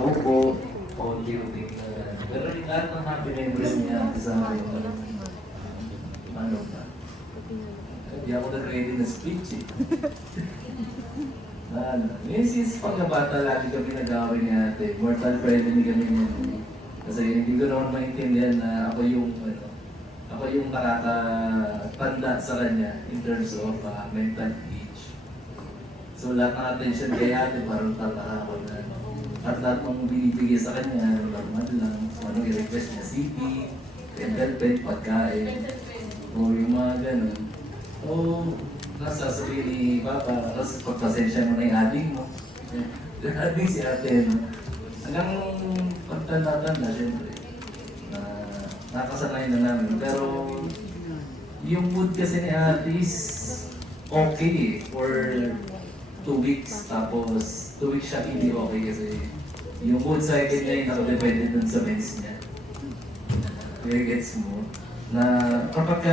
nakaupo, paunti-unti na. Pero lahat ng happy memories niya kasama yung ano na. Hindi ako nag-ready na speech eh. Since pagkabata, lagi kami nag-away ni ate. Mortal friendly kami niya. Kasi hindi ko naman maintindihan na ako yung nakakatanda sa kanya in terms of mental age. So lahat ng attention kay ate, parang tata ako na at lahat ng binibigay sa kanya, normal lang. So ano i-request niya, CD, dental pen, pagkain, o yung mga ganun. So, nasasabihin ni Papa, tapos pagpasensya mo na yung ading mo. Yung ading si ate, no? Hanggang pagtanda-tanda, syempre, nakasanay na namin. Pero, yung mood kasi ni ate is okay eh, for 2 weeks. Tapos, 2 weeks siya hindi okay kasi yung mood cycle niya yung nakadepende dun sa meds niya. Kaya gets mo na kapag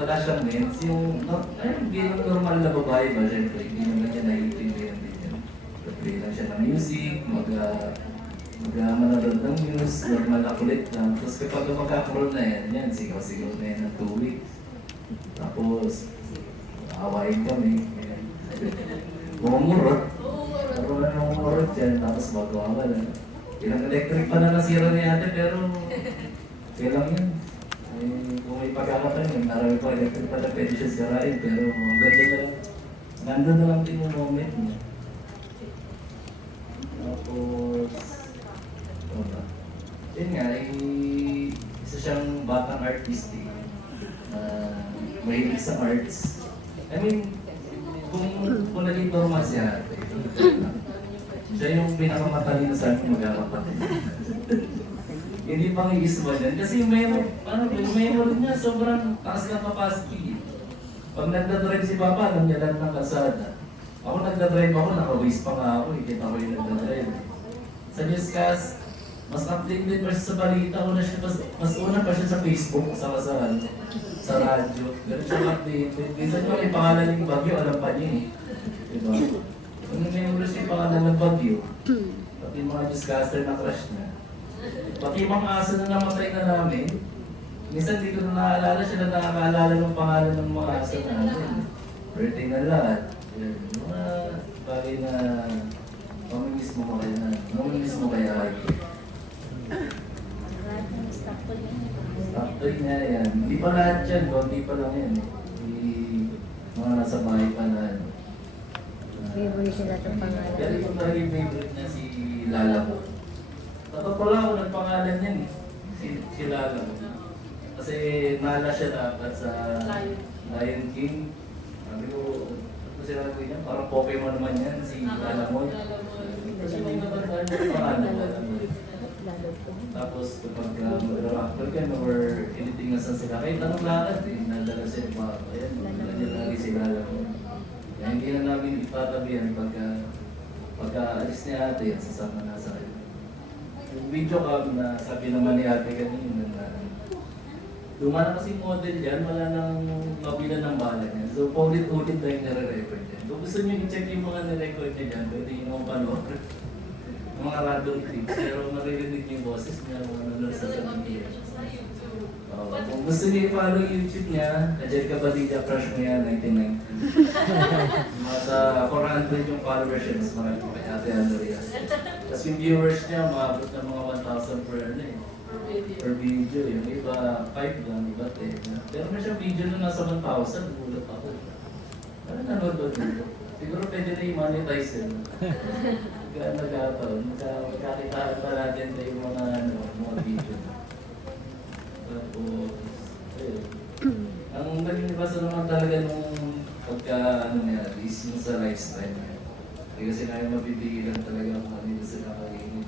wala siyang meds, yung hindi naman normal na babae ba, syempre, hindi naman niya naiintindihan din yun. Play lang siya ng music, manonood ng news, normal na kulit lang. Tapos kapag magkakaroon na yan, sigaw-sigaw na yan ng 2 weeks. Tapos, awayin kami. Bumurot. Karoon na ng umurot yan, tapos magawa na. Ilang electric pa na nasira ni ate, pero kailang yan. Kung may pagkakataon, marami pa electric pa na pwede siya sirain, pero ang ganda na lang. Nandun na lang din yung moment niya. Tapos, yun nga, isa siyang batang artistic. Mahilig sa arts. I mean, kung naging normal siya, siya yung pinakamatalino sa akin magkakapatid. Hindi pang i-isma dyan. Kasi yung memory niya sobrang taas na capacity. Pag nagdadrive si Papa, alam niya lang ng kalsada. Ako nagdadrive ako, naka-waste pa nga ako. Kita ko yung nagdadrive. Sa newscast, mas updated pa siya sa balita. Mas una pa siya sa Facebook, sa radyo. Ganun siya updated. Minsan pa may pangalan ng Bagyo, alam pa niya eh. Diba? Kung memory siya yung pangalan ng Bagyo, pati yung mga newscaster na crush niya. Pati yung mga aso na namatay na namin, minsan di ko na naaalala siya na nakakaalala ng pangalan ng mga aso namin. Birthday na lahat. Mga bagay na mamimiss mo kaya ay. Stop toy niya yan. Hindi pa lahat yan, hindi pa lang yan. Mga nasa bahay pa na. Favorite sila itong pangalan. Pero yung talaga yung favorite niya si Lala ko. Dapat pala ako nagpangalan yan eh. Si Lala ko. Kasi nala siya dapat sa Lion King. Sabi ko, ano sila ko yan? Parang Pokemon naman yan, si Lala mo. Kasi may natataan yung pangalan Lala mo. Tapos kapag mag-rapper ka or anything na saan sila, kahit anong lakad eh, nadala siya yung mga, ayan, nandiyan lagi si Lala mo. Kaya hindi na namin itatabihan pagka alis ni ate, sasama na sa akin. Yung video cam na sabi naman ni ate kanina na lumana kasi model dyan, wala nang mabila ng bala niya. So paulit-ulit na yung nare-record niya. Kung gusto niyo i-check yung mga nare-record niya dyan, pwede yung mga panoorin. Mga random clips, pero maririnig niyo yung boses niya kung ano na sa kanina. Kung gusto niyo i-follow yung YouTube niya, Ajay Kabadilla, crush mo yan, 1990. Sa 400 yung followers siya, mas marami pa kay Ate Andrea. Tapos yung viewers niya, maabot ng mga 1,000 per ano eh. Per video. Yung iba 5 lang, iba 10. Pero may siyang video na nasa 1,000, gulat ako. Ano nanood ba dito? Siguro pwede na i-monetize yun. Kaya nagkataon, magkakitaan pa natin na yung mga video. Tapos, ayun. Ang naging naman talaga nung pagka, is yung sa lifestyle niya. Kasi kaya mabibigilan talaga kung ano yung sila kainin.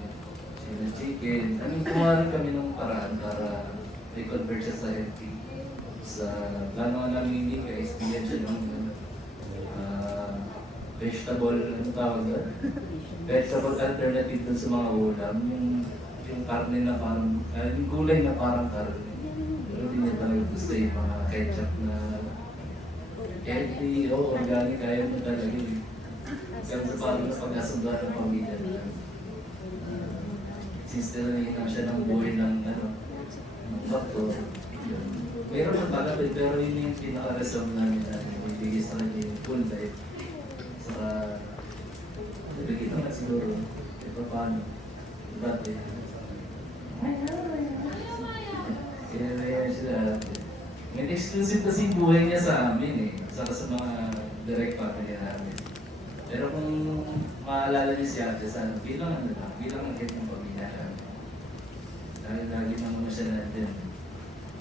Sila chicken. Kumarin kami ng paraan para i-convert siya sa healthy. Sa plano nga namin hindi guys, bigyan siya ng vegetable, ano tawag doon? Vegetable alternative dun sa mga ulam. Yung karne na parang, yung gulay na parang karne. Pero hindi niya talaga gusto yung mga ketchup na healthy, organic, kaya mo talaga yun. Kaya sa parang na pagkasunduan ng pamilya na since na siya ng buhay ng doktor. Meron ng palapit, pero yun yung pinaka-resolve namin na ibigay sa kanya yung full life. Saka, nabigay naman siguro, paano, dati. Kaya na sila. May exclusive kasi yung buhay niya sa amin saka sa mga direct family namin. Pero kung maalala niyo si ate, sana bilang ang head ng pamilya namin. Dahil lagi naman siya natin.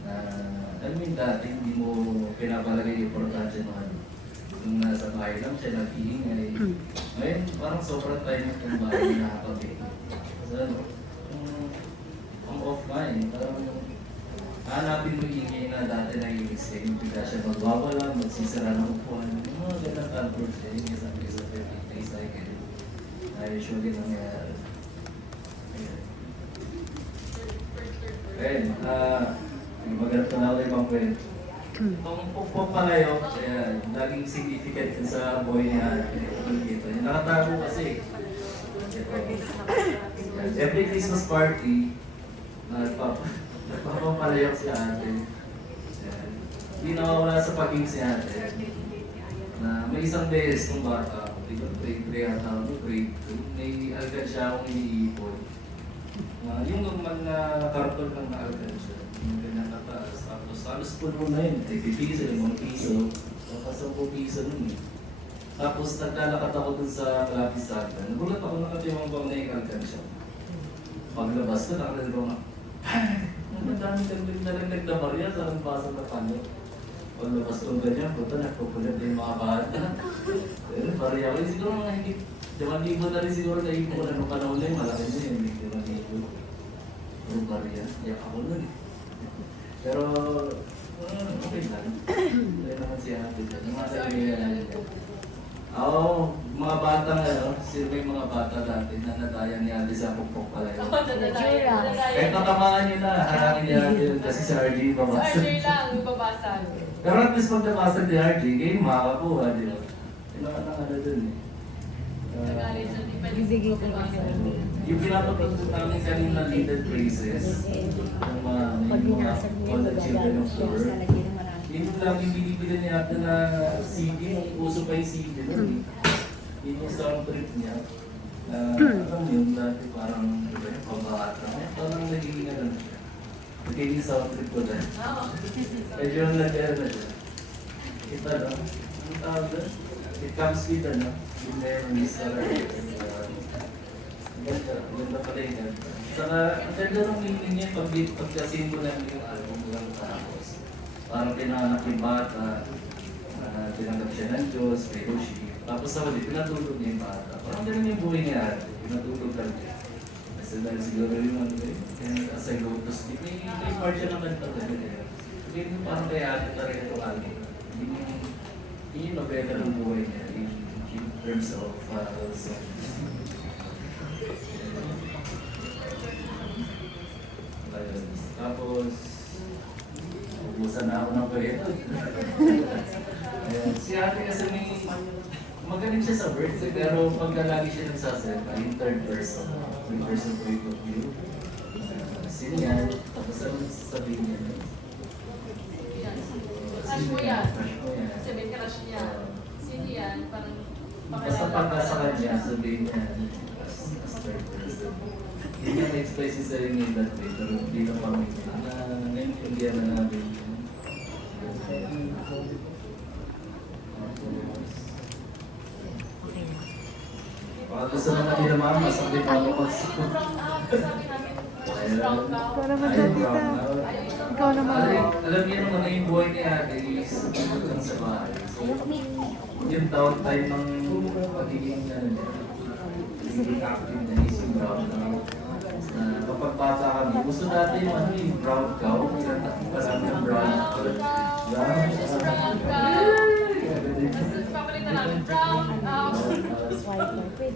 Alam mo yung dati, hindi mo pinapalagay yung importansya ng nung nasa bahay lang siya, nag-iingay. Ngayon, parang sobrang tayo ng bahay na nakakabig. So, ang offline, parang hanapin mo yung ingay na dati na i-mistake. Bigla siya magbawala, magsisira ng upuan. Yung mga ganang talbot siya, yung isang piece of 50 cycle. Usually nangyayari. Ayun, maganda pa na ako ibang kwento. Kung upo palayo, laging significant yun sa buhay niya. Yung nakatago kasi. Every Christmas party, nagpapapalayo si ate. Hindi nawawala sa paging si ate. Na may isang beses nung bata ako, grade 3 at grade 2, may algan siya akong iniipon. Yung normal na karton ng algan siya. Yung ganyan kataas. Tapos halos puno na yun. 50 piso, 5 piso. Tapos 10 piso nun eh. Tapos naglalakad ako dun sa lapisagan. Nagulat ako nakatiwang bang naikalkan siya. Paglabas ko, nakalala ko nga. Ang dami nalagdag na barya sa ang basa na panyo. Paglabas ko ganyan, puto nagpupulat na yung mga bata. Barya ko. Siguro mga higit 5,000 na rin siguro na ipo ko na nung panahon na yun. Malaki na yun. 5,000. Pero barya, iyak ako nun eh. Pero, okay lang. Kaya naman siya natin. Yung mga kaibigan natin. Oo, mga batang may mga bata dati na nadayan ni Ate sa pukpok pala yun. Kahit natamaan nyo na, harangin niya natin kasi si RJ babasag. RJ lang, babasag. Pero at least pag nabasag ni RJ, kayo makakakuha, di ba? Kailangan na dun eh. Nagalit siya, di pa Ibigay ko lang sa inyo. Yung pinapatuntun namin kanina needed phrases, yung mga Pag binasag niya, all the children of magagamit the siya world. sa lagyan ng marami. Yun lang yung binibili niya ata na CD, uso pa yung CD nun eh. Yun yung sound trip niya. Alam mo yun dati parang, diba yung pambata, parang naging ano siya. Naging sound trip ko dahil. Medyo nag-air na siya. Kita no? Ang tawag doon? It comes with ano? Yung memories talaga. Ganda pala yung ganda. Saka, ang ganda ng meaning niya pagkasin ko namin yung album lang tapos. Parang pinanganak yung bata, tinanggap siya ng Diyos, fellowship. Tapos sa huli, pinatulog niya yung bata. Parang ganun yung buhay niya, pinatulog lang niya. Kasi dahil siguro yung ano eh, as I go to sleep, may part siya ng kanta talaga eh. Kaya parang kay ate talaga itong album. Yun yung nobela ng buhay niya in terms of songs. Tapos, ubusan na ako ng kwento. Si ate kasi magaling siya sa words pero pagka lagi siya nagsasalita, yung third person point of view. Sinya, tapos ano sasabihin niya? Crush mo yan. Crush mo yan. Kasi may crush niya. Sino yan? Parang Basta pagka sa kanya, sabihin niya, as third person. Hindi niya ma-express yung sarili niya that way, pero hindi na pamilya na naiintindihan na namin. Baka gusto naman nila mama, sabi pa ako mas... Para magdadita. Ikaw naman. Alam niyo naman na yung buhay ni ate is lang sa bahay. So, yung taon tayo ng pagiging pagiging active na is yung brown na kapag bata kami, gusto natin yung yung brown cow, parang yung brown Brown cow. Papalit na namin, brown cow.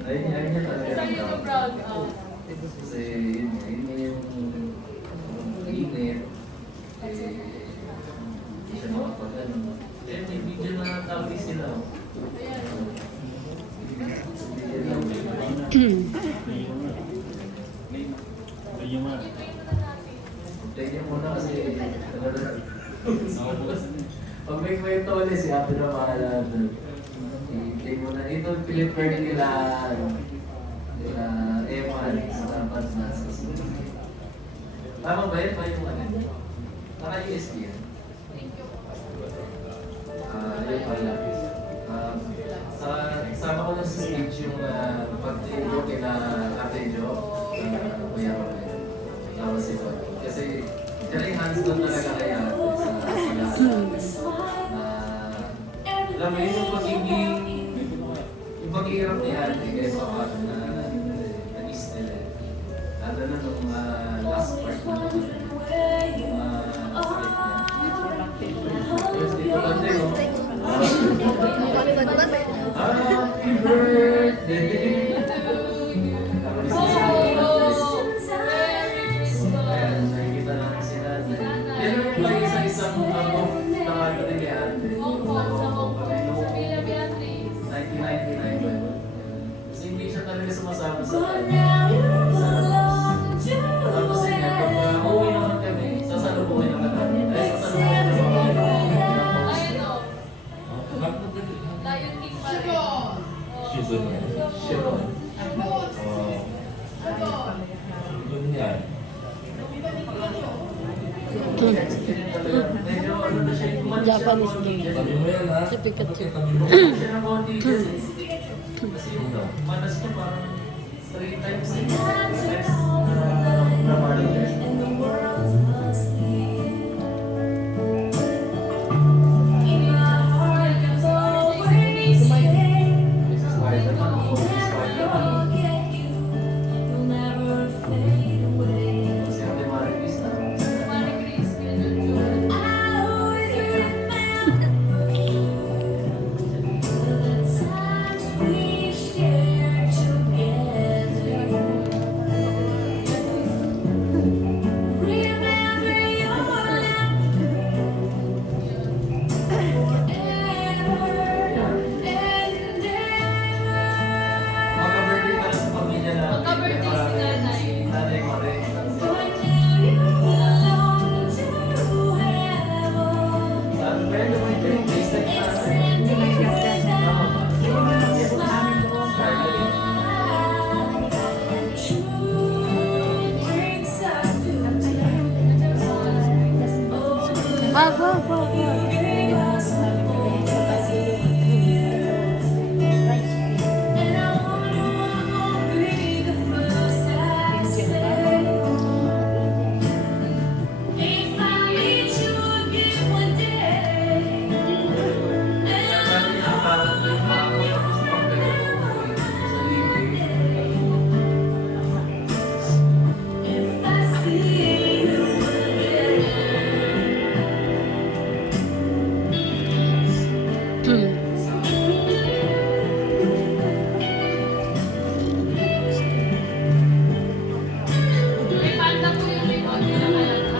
Ayun yun talaga. Sa'yo yung brown cow. Kasi yun yung init. Hindi siya makapag-ano. Eh, may video na tawag sila. Ayun nga. Take niya muna kasi pag may kwento ulit si Ate na bahala doon. I-take mo na. Ito, Philipper nila Eman sa dapat na sa susunod. Tama ba yun? Ba yung ano? Naka-USD yan? Yun pala. Sama ko na sa stage yung pag-tayo kina Ate Jo, Kuya Romel. Tapos ito. Kasi very hands-on talaga kay Ate sa sila. Alam mo yun yung pagiging yung paghihirap ni Ate kaya papa na nag-is nila. Lalo na nung last part na sakit niya. Yes, dito bante mo. Happy birthday Tapos ayan, nakikita namin si Ate. Yan yung may isa-isang tawag din kay Ate. Sa Villa Beatriz. 1999 ba yun? Kasi hindi siya talaga sumasama sa tapos yun nga, pag uuwi naman kami, sasalubungin naman namin. Ay, sasalubungin naman kami. Ayun o. Lion King pa rin. Shizun yan. Sharon. Yun yan. Medyo ano na siya, kumalit siya ng Japanese konti dyan. Tabi mo yan ha. Si Pikachu. Tabi mo. Kumalit siya ng konti dyan. Kasi yung manas niya parang 3 times eh. 3 times na parang dyan. Mrs. Spider-Man, ako si Spider-Man. Si Ate Maricris na. Marie Chris, Jun. Magka-birthday pala sa pamilya namin. Magka-birthday si Nanay. Nanay Mare. Sabi ba yun, lumay ko yung bracelet na tama ba? Carly. Sabi niya, parang yung mga tapos na pagkakas sa libre. May panda po yung may konti na malata.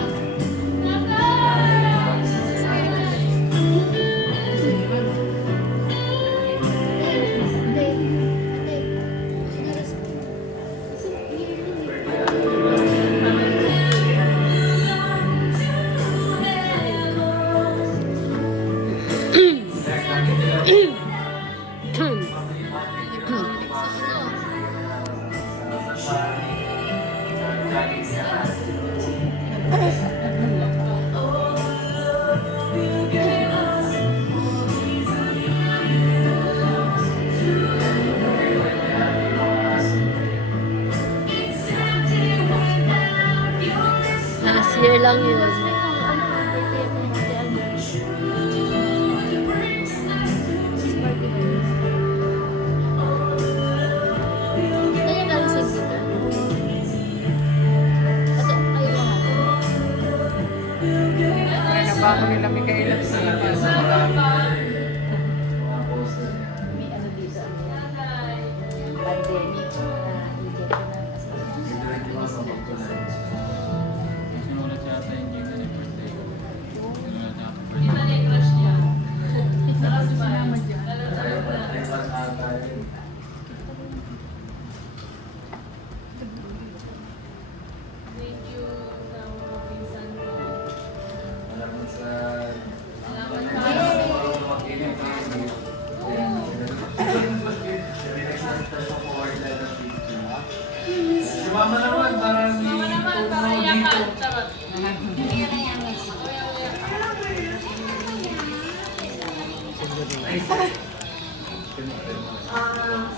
Last year lang yun. Bago nila Mikaela sa labas. Mga poster niya. May ano dito, Nanay. pandemic na higit na kasi. Hindi rin sa pagtulad. Kita niya yung crush niya. Saka si Maya. Tayo pa tayo pa ata yun. Mama naman, parang Mama naman, para iyakan. Charot.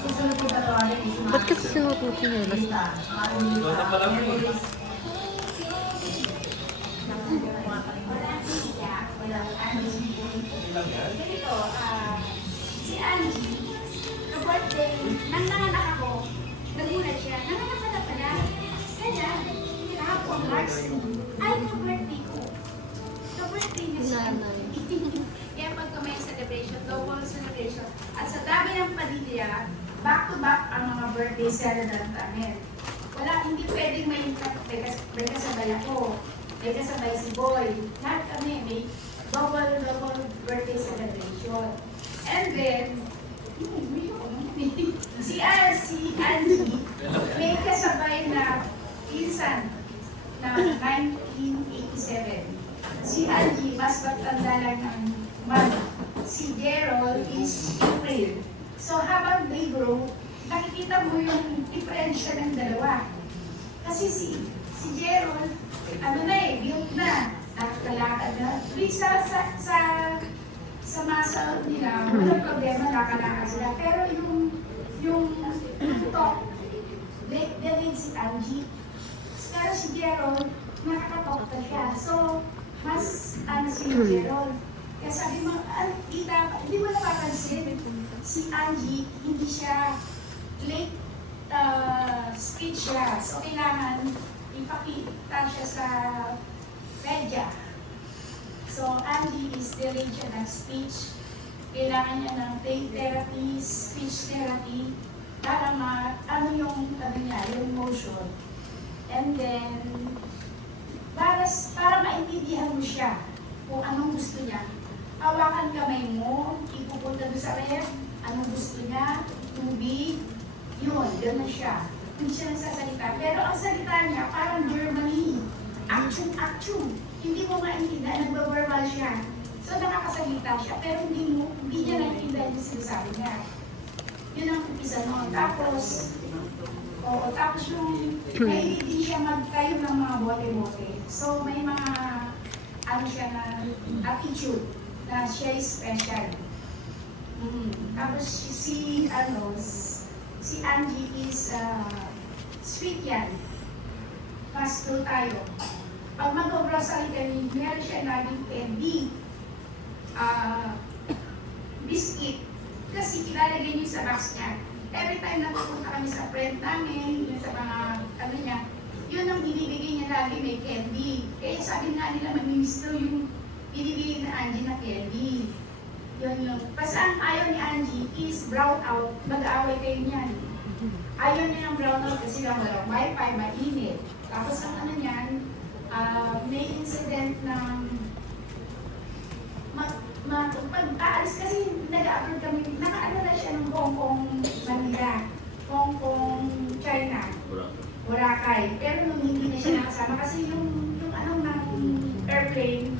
Susunod po ba tawagan is Ba't kasi sinuot mo chinelas? Bata pa lang yun. Ganito, si Angie, ka-birthday, nang nanganak ako, nagulat siya, nanganak ka na pala. Kaya, kahapon, March 2, ay ka-birthday ko. Ka-birthday niya siya. Kaya pagka may celebration, double celebration. At sa dami ng pamilya, back-to-back ang mga birthday celebrant namin. Wala, hindi pwedeng may kasabay ako, may kasabay si Boy. Lahat kami, may double birthday celebration. And then, si Angie, may kasabay na insan na 1987. Si Angie, mas matanda lang ng month. Si Gerald is April. So habang they grow, nakikita mo yung diferensya ng dalawa. Kasi si Gerald, ano na built na, nakakalakad na. Sa muscle nila, walang problema, nakakalakad sila. Pero yung talk, delayed si Angie. Pero si Gerald, nakakatalk na siya. So, mas si Gerald. Kaya sabi mo, tita, hindi mo napapansin, si Angie, hindi siya late speech siya. So, kailangan ipakita siya sa media. So, Angie is delayed siya ng speech. Kailangan niya ng play therapy, speech therapy, para yung motion. And then, para maintindihan mo siya kung anong gusto niya. Hawakan kamay mo, ipupunta doon sa ref, anong gusto niya, tubig, yun, gano'n siya. Hindi siya nagsasalita. Pero ang salita niya, parang Germany. Action. Hindi mo maintindihan, nagbaverbal siya. So nakakasalita siya, pero hindi niya naiintindihan yung sinasabi niya. Yun ang umpisa noon. Tapos yung mahilig din siya magtayo ng mga bote-bote. So may mga, siya na attitude na siya is special. Tapos si Angie is sweet yan. Mas true tayo. Pag mag-grocery kami, meron siya naging candy. Biscuit. Kasi kilalagay niyo sa box niya. Every time na pupunta kami sa friend namin, yun sa mga niya, yun ang binibigay niya lagi, may candy. Kaya sabi nga nila, mamimiss daw yung binibigay na Angie na candy. Yun. Basta ang ayaw ni Angie is brown out. Mag-aaway kayo niyan. Ayaw niya ng brown out kasi lang walang wifi, mainit. Tapos ang niyan, may incident ng pag-aalis kasi nag-upload kami, naka-ano na siya ng Hong Kong, Manila, Hong Kong, China, Boracay. Pero nung hindi na siya nakasama kasi yung ng airplane,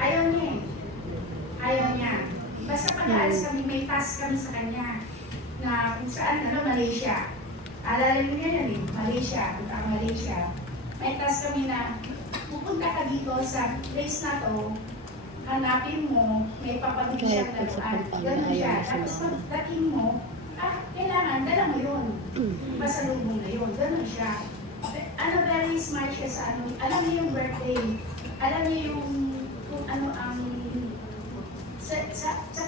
ayaw niya. Basta pag-aalis kami, may task kami sa kanya na kung saan, Malaysia. Alala niyo yan Malaysia, Malaysia. May task kami na pupunta ka dito sa place na to, hanapin mo, may papagin siya taluan. Ganun siya. Tapos pagdating mo, kailangan, dala mo yun. Pasalubong na yun. Ganun siya. Very smart siya sa alam niyo yung birthday. Alam niyo yung kung ano ang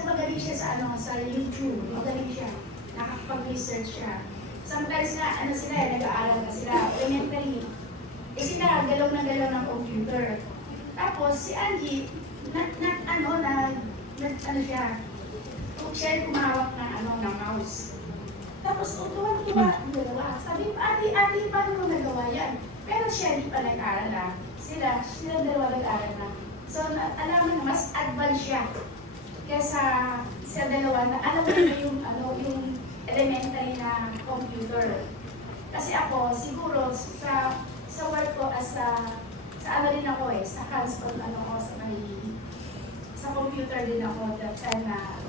magaling siya sa YouTube. Magaling siya. Nakakapag-research siya. Sometimes nga, nag-aaral na sila. Elementary. Sila, galaw na galaw ng computer. Tapos, si Angie, siya yung kumawak ng mouse. Tapos, tuwa. Sabi, ate, paano mo nagawa yan? Pero siya, di pa nag-aaral Sila dalawa nag-aaral na. So, alam mo na, mas advanced siya. Kesa sa dalawa na, alam mo na yung elementary na computer. Kasi ako, siguro, sa work ko, sa din ako sa hands-on sa computer din ako that time na,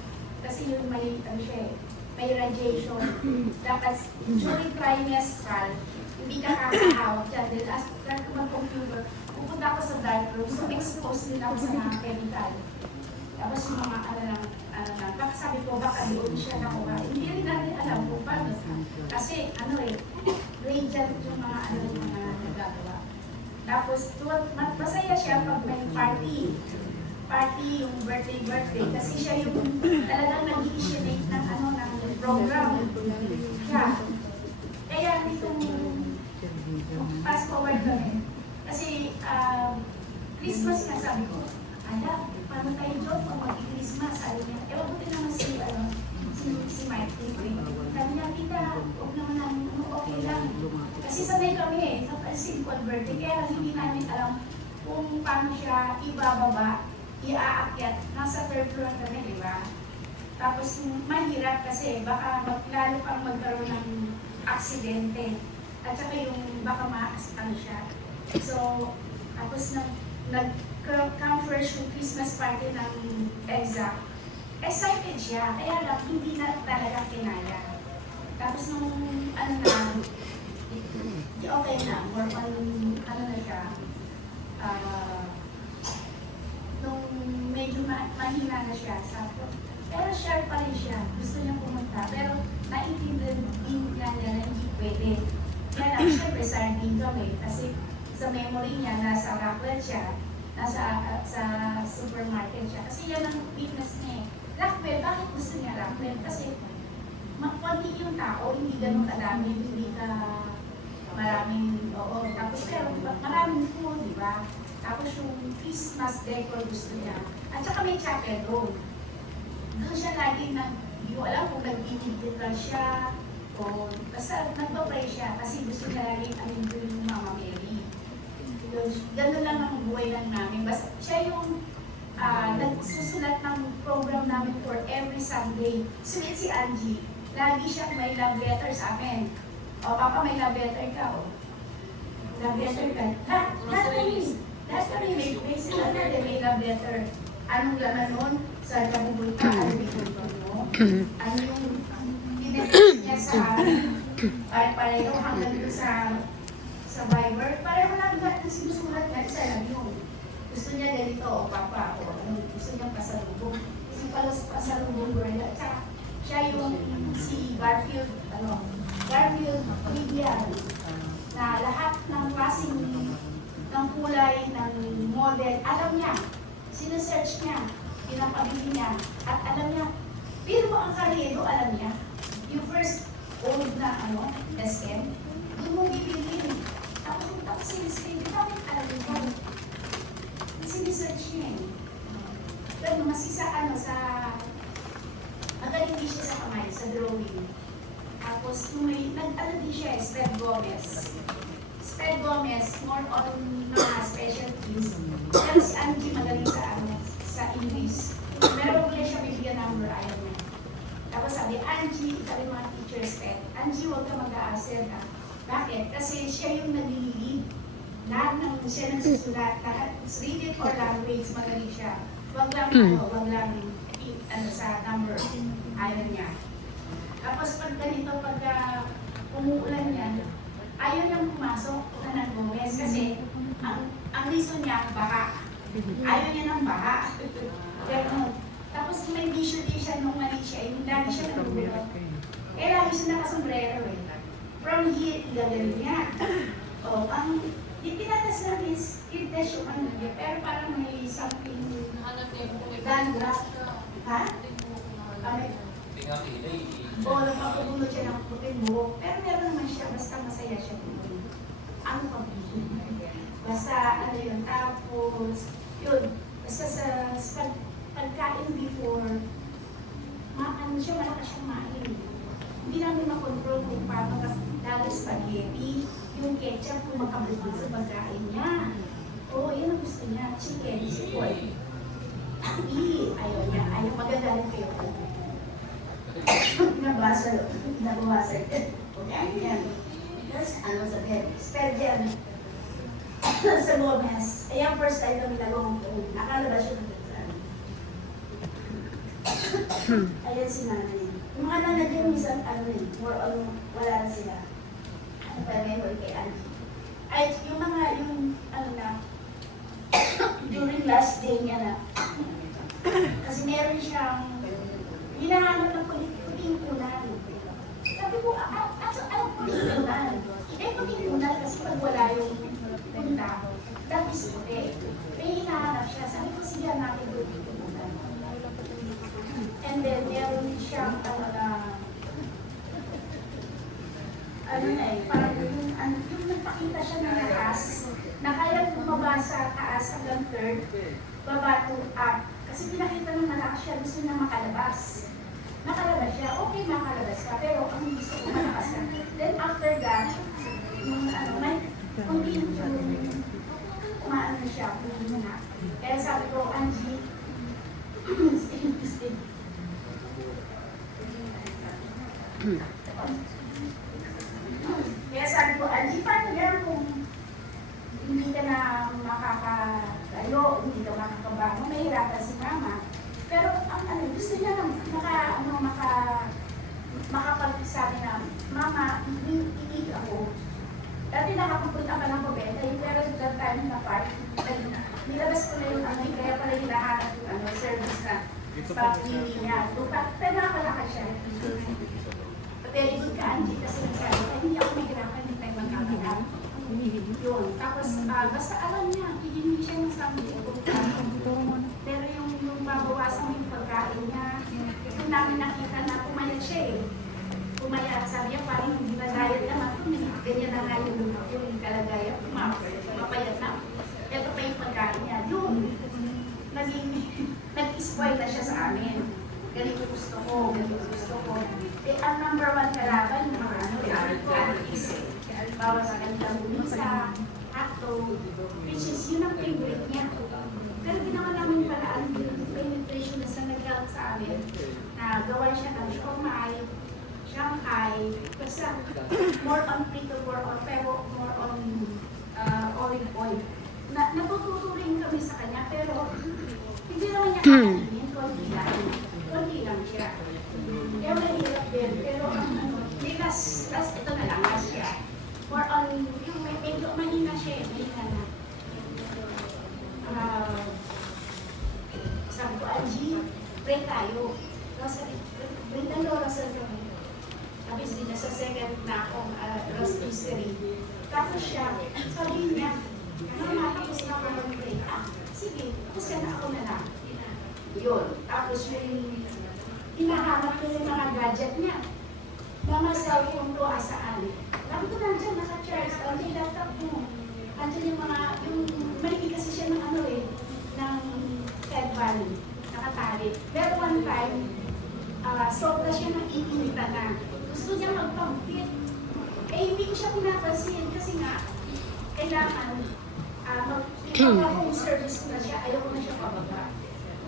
kasi yung may radiation. Dapat during trimestral, hindi ka kakahawak dyan. Dahil after ko mag-computer, pupunta ako sa dark room, so expose din ako sa mga chemical. Tapos yung mga baka sabi ko, baka doon siya nakuha. Hindi rin natin alam kung paano. Kasi radiant yung mga yung mga nagagawa. Tapos, masaya siya pag may party, yung birthday, kasi siya yung talagang nag-initiate ng ng program. Siya. Kaya nitong fast forward kami. Kasi Christmas nga sabi ko, paano tayo doon pag mag-Christmas? Sabi niya, ewan ko din naman si Mike. Sabi niya, tita, huwag naman namin, okay lang. Kasi sanay kami sa simple birthday, kaya lang hindi namin alam kung paano siya ibababa, iaakyat. Nasa third floor kami, di ba? Tapos mahirap kasi baka lalo pang magkaroon ng aksidente. At saka yung baka maastan siya. So, tapos nag-come first yung Christmas party ng EXA. Excited siya, kaya lang hindi na talaga kinaya. Tapos nung okay na, more on na siya. Nung medyo mahina na siya, pero sure pa rin siya, gusto niya pumunta. Pero naiintindihan niya na hindi pwede. Kaya lang, syempre, sardine kami. Kasi sa memory niya, nasa Rockwell siya, sa supermarket siya. Kasi yan ang weakness niya eh. Rockwell, bakit gusto niya Rockwell? Kasi konti yung tao, hindi ganun kadami, hindi ka maraming, tapos pero maraming food, di ba? Tapos yung Christmas decor gusto niya. At saka may chapel room. Doon siya lagi hindi ko alam kung nag-i-meditate siya o basta nagpa-pray siya kasi gusto niya lagi doon yung Mama Mary. Ganun lang ang buhay lang namin. Basta siya yung nagsusulat ng program namin for every Sunday. Sweet si Angie. Lagi siya may love letter sa amin. O, Papa, may love letter ka, o. Love letter ka. Lahat kami may sila na may love letter. Anong laman nun? Saan ka bubulta? Ano bibulta mo? Ano yung ginetis niya sa pareho hanggang doon sa Viber? Pareho lang lahat ng sinusulat niya sa alam yun. Gusto niya ganito, o Papa, o ano, gusto niya pasalubong. Kasi pasalubong girl. At saka siya yung si Garfield William, na lahat ng klaseng ng kulay, ng model, alam niya. Sinesearch niya, pinapabili niya, at alam niya, pero ang karero, alam niya, yung first old na SM, doon mo bibili. Tapos sinesearch, di ba alam niya? Sinesearch niya eh. Pero magaling din siya sa kamay, sa drawing. Tapos nag-ano din siya, Sped Gomez, more on mga specialties. Pero si Angie magaling sa English. Pero wala siya bibigyan number, ayaw niya. Tapos sabi, Angie, ikaw yung mga teachers pet. Angie, huwag ka mag-a-absent. Bakit? Kasi siya yung nag-lead. Lahat ng siya nagsusulat. Lahat, read it or language, magaling siya. Wag lang sa number. Ayaw niya. Tapos pag ganito, pag umuulan niya, ayaw niyang pumasok na nag-Gomez kasi ang reason niya, baha. Ayaw niya ng baha. Tapos may vision din siya nung mali siya, yung lagi siya nag-ulot. Eh, lagi siya nakasombrero eh. From here, igagaling niya. Tinatas namin is test yung ano niya, pero parang may something dandruff. Ha? Nagpapabunod siya ng puting buhok. Pero meron naman siya, basta masaya siya dito. Ano pang basta ano yun, tapos yun, basta sa pagkain before, siya, malakas siyang main. Hindi namin makontrol kung paano lalo spaghetti, yung ketchup kung makabulbul sa pagkain niya. Oo, yan ang gusto niya, chicken, chicken. Ayaw niya, ayaw magagaling kayo. Nabawasal. Okay, yan. Tapos, sa bed? Spare dyan. Sa Gomez. Ayan, first time kami nagawang food. Akala ba siya nagdaan? Ayan si nanay. Yung mga nanay yung minsan, more on, wala na sila. memory kay Angie. Ay, yung mga, ano na, during last day niya na, kasi meron siyang, hinahanap ng puting unan. Sabi ko, anong puting unan? Eh, puting unan kasi pag wala yung punta, tapos puti. May hinahanap siya. Sabi ko, sige natin puting unan. And then, meron siyang, parang yung nagpakita siya ng lakas, na kaya bumaba sa taas hanggang third, baba to up. Kasi pinakita ng malakas siya, gusto niya makalabas. Nakalabas siya, okay makalabas ka, pero ang gusto ko malakas ka. Then after that, may continue kumaan na siya, kumaan na. Kaya sabi ko, Angie, stay. Kaya sabi ko, Angie, paano yan kung hindi ka na makakalayo, hindi ka makakabango, mahirapan si mama. Pero ang gusto niya makapagsabi na, mama, hindi ako. Dati nakapupunta ka ng pabenta, pero that time na part, nilabas ko na yung kaya pala hinahanap yung service na pag-pili niya. Pero nakalakad siya. Very good ka, Angie, kasi nagsabi ka, hindi ako nahirapan, hindi tayo magkakalam. Yun. Tapos, basta alam niya, hihingi siya ng something. Pero yung babawasan yung pagkain niya, kung namin nakita na pumayat siya eh. Pumayat, sabi niya, parang hindi na diet naman, ganyan na nga yung kalagayan, mapayat na. Ito pa yung pagkain niya. Yun, nag-spoil na siya sa amin. Ganito gusto ko, ganito gusto ko. Eh, ang number one kalaban, yung mga allergies eh. Bawa sa kanilang bulisa, hotdog, which is yun ang favorite niya. Pero ginawa namin paraan, may nutritionist na nag-help sa amin, na gawa siya ng siomai, Shanghai, basta more on frito, pero more on olive oil. Natututo rin kami sa kanya, pero hindi naman niya kakainin, konti lang siya. Kaya mahirap din, pero last ito na lang, last siya. More on, yung medyo mahina siya, mahina na. Sabi ko, Angie, pray tayo. Bring the Lord sa kami. Obviously, nasa second na akong rosemary. Tapos siya, sabi niya, mama, tapos na ako mag-pray. Sige, tapos ka na ako na lang. Yun. Tapos yung hinahanap ko yung mga gadget niya. Mga cellphone ko asaan. Sabi ko nandiyan, naka-charge. Ang laptop mo. Nandiyan yung mga, maliki kasi siya ng ng headband. Nakatali. Pero one time, sobra siya ng iinita na. Gusto niya magpampit. Eh, hindi ko siya pinapansin kasi nga, kailangan, kung service ko na siya, ayaw ko na siya pababa.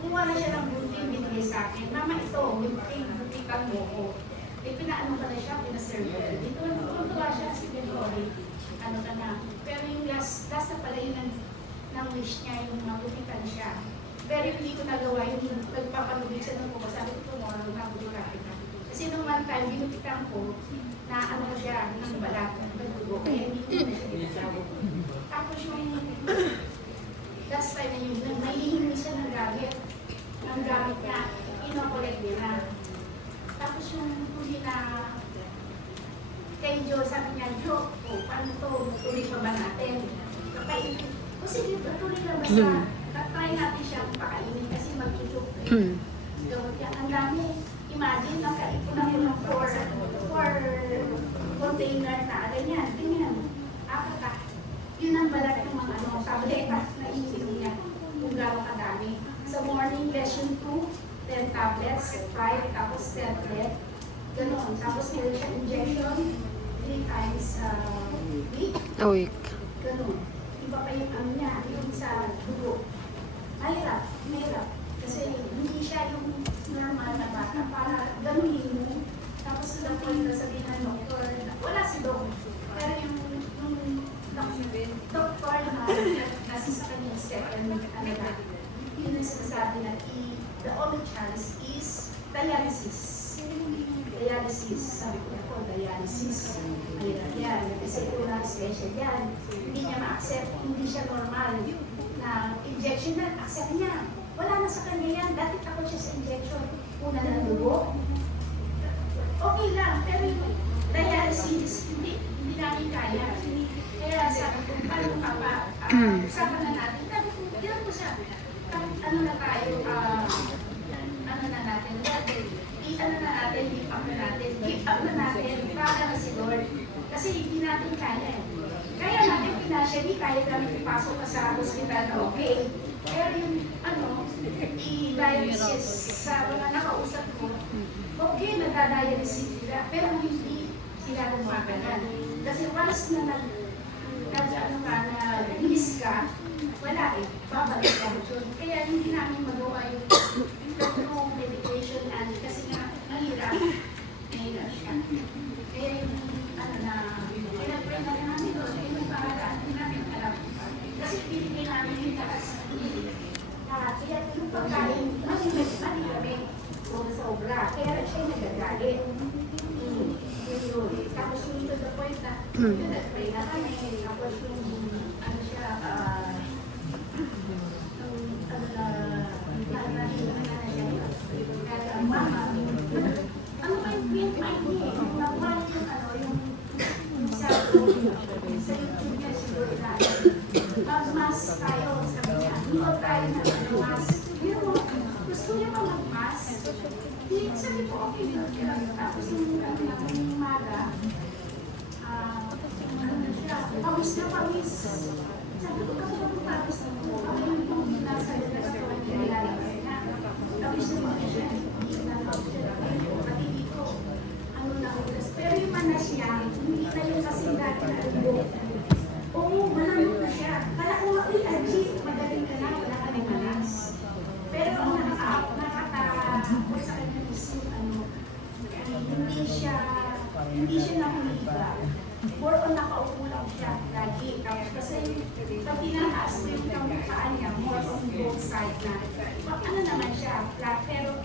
Kumuha na siya ng bunting, binigay sa akin. Mama, ito, buntikan mo ko. Eh, pinaano ka na siya, pinaserve ko. Dito, tuwa siya, sige, sorry. Ano ka na. Pero yung last na pala yun ng wish niya, yung mabutikan siya. Pero hindi ko nagawa yung nagpapalubig siya ng buko. Sabi ko, tomorrow, mabutikan kita. Kasi nung one time, binutikan ko, na ano ko siya, ng balat, nagdugo. Kaya hindi ko na siya ginagawa. Tapos yung last time na yun, nahihingi siya ng gamit. Ang gamit niya, inoperate niya na. Tapos yung huli na kay Joe, sabi niya, Joe, paano to? Tuloy pa ba natin? Kapain. O sige, tuloy na basta. Try natin siyang pakainin kasi mag-ijuk. Ang dami. Imagine, nakaipon ako ng 4 container na ganyan. Tingnan. Apat. Yun ang balat ng mga tableta na iinom niya. Kung gano'ng kadami. Sa morning, lesson 2, 10 tablets, 5, tapos 10 tablet. Gano'n. Tapos meron siya injection 3 times a week. Gano'n. Iba pa yung niya, yung sa dugo. Mahirap. Kasi hindi siya yung normal na bata. Para ganunin mo. Tapos sa point na sabihin ng doktor, wala si Dok. Pero yung doktor na nasa sa kanyang second na yun ang sinasabi na the only chance is dialysis. Sabi ko, ako, dialysis. Mahirap yan. Kasi wala special yan. Hindi niya ma-accept, hindi siya normal na injection na, accept niya. Wala na sa kanya yan. Dati takot siya sa injection. Una ng dugo. Okay lang, pero yung dialysis, hindi namin kaya. Kaya sabi ko, paano ka pa, usapan na natin. Sabi ko, tignan ko siya. Ano na tayo, ano na natin, ano na natin, give up na natin, para na si Lord. Kasi hindi natin kaya. Kaya natin financially, kaya namin ipasok ka sa hospital na okay. Pero yung, i-dialysis sa mga nakausap ko, okay, nagda-dialysis sila, pero hindi sila gumagalan. Kasi once na nag-miss ka, wala eh, babalik ka yun. Kaya hindi namin magawa yung medication kasi nga, mahirap siya. Kaya yung, pinag-pray na namin doon, yung paraan, hindi namin alam. Kasi pinigay namin yung lahat sa kanila. Kaya yung pagkain, mali kami, sobra. Kaya siya nagagalit. Tapos yung to the point na, yun, nag-pray na kami. Tapos yung, ano siya, mama, ano ba yung PMI niya? Nakuha yung sa YouTube niya siguro na mag-mask tayo sa kanya. Hindi tayo na mag-mask. Pero gusto niya pa mag-mask. Sabi ko, okay na. Tapos yung umaga, ano na siya, pawis na pawis. Sabi ko, kasi pagpapawis na po, ako yung nasa restaurant niya nilalagay na. Pawis na pawis siya. Pati dito, ano na ulas. Pero yung manas niya, hindi na yung kasi dati na albo. Oo, malamot na siya. Kala ko, magaling ka na, wala ka ng manas. Pero ang nakakatakot sa kanya is yung hindi siya nakuliga. More on nakaupo lang siya lagi. Kasi pag tinataas ko yung kamukhaan niya, more on both side na. Ano naman siya, flat. Pero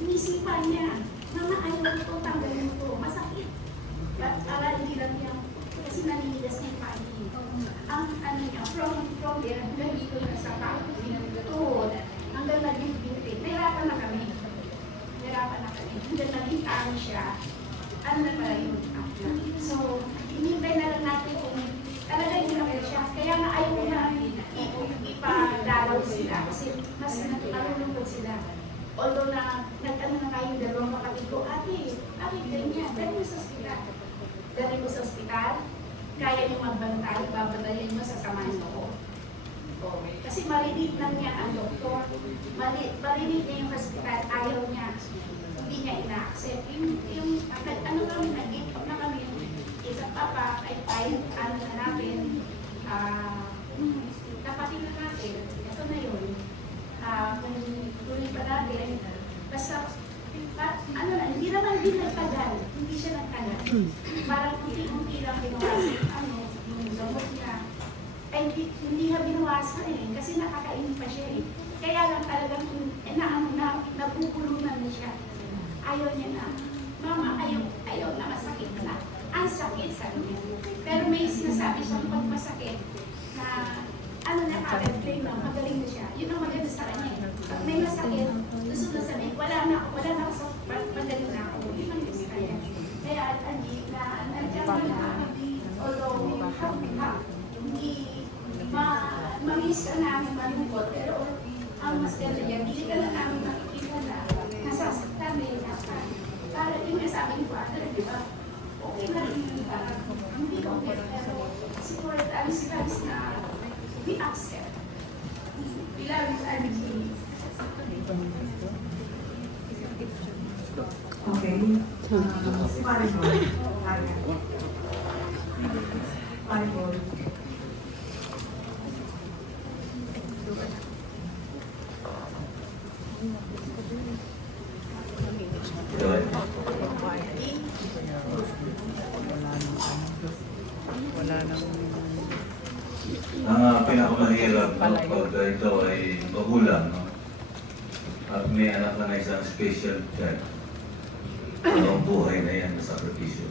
inisipan niya, mama ayaw ko tanggalin ito, masakit. Hindi lang niya, kasi naninigas niya yung paa niya. Ang ano niya, from there, hanggang dito yung sa paa, tuhod, hanggang naging binti. Nahirapan na kami. Hanggang naging tani siya. Ano na pala yun? So, hinintay na lang natin kung talaga yung nakita siya. Kaya nga ayaw na ipadalaw sila kasi mas nalulungkot sila. Although nag-ano na kayong dalawang kapatid ko, ate, ganyan, dali mo sa ospital. Dali mo sa ospital, kaya niyo magbantay, babantayan niyo sa samahan ko. Kasi marinig lang niya ang doktor, marinig niya yung hospital, ayaw niya. Hindi niya ina-accept. Ano kami, nag-give na kami, isa papa, ano na natin, dapatin na natin, ito na yun. Kung tuloy pa natin, basta, ano na, hindi naman din nagtagal, hindi siya nagtagal. Parang unti-unti lang binawasan, yung gamot niya. Ay, hindi nga binawasan kasi nakakainin pa siya eh. Kaya lang talagang, nabubulunan na siya. Ayaw niya na, mama, ayaw na masakit na. Ang sakit sa niya. Pero may sinasabi siyang pag masakit na, ano na, claim na, magaling na siya. Yun ang maganda sa kanya. Pag may masakit, gusto na sabihin, wala na ako sa magaling na ako. Yun ang gusto kanya. Kaya, nandiyan na although, hindi, ma-miss ka namin malungkot, pero ang mas ganda niya, hindi ka na namin makikita na nasasaktan na yun ako. Para yung nasabi ko, di ba, okay na rin yung parang, hindi okay, pero siguro tayo sila na we accept. Bilang RG. Okay. Si Maribol. Maribol. Wala nang Ang pinakamahirap pag ito ay magulang, no? At may anak na isang special child. ang buhay na yan na sakripisyo.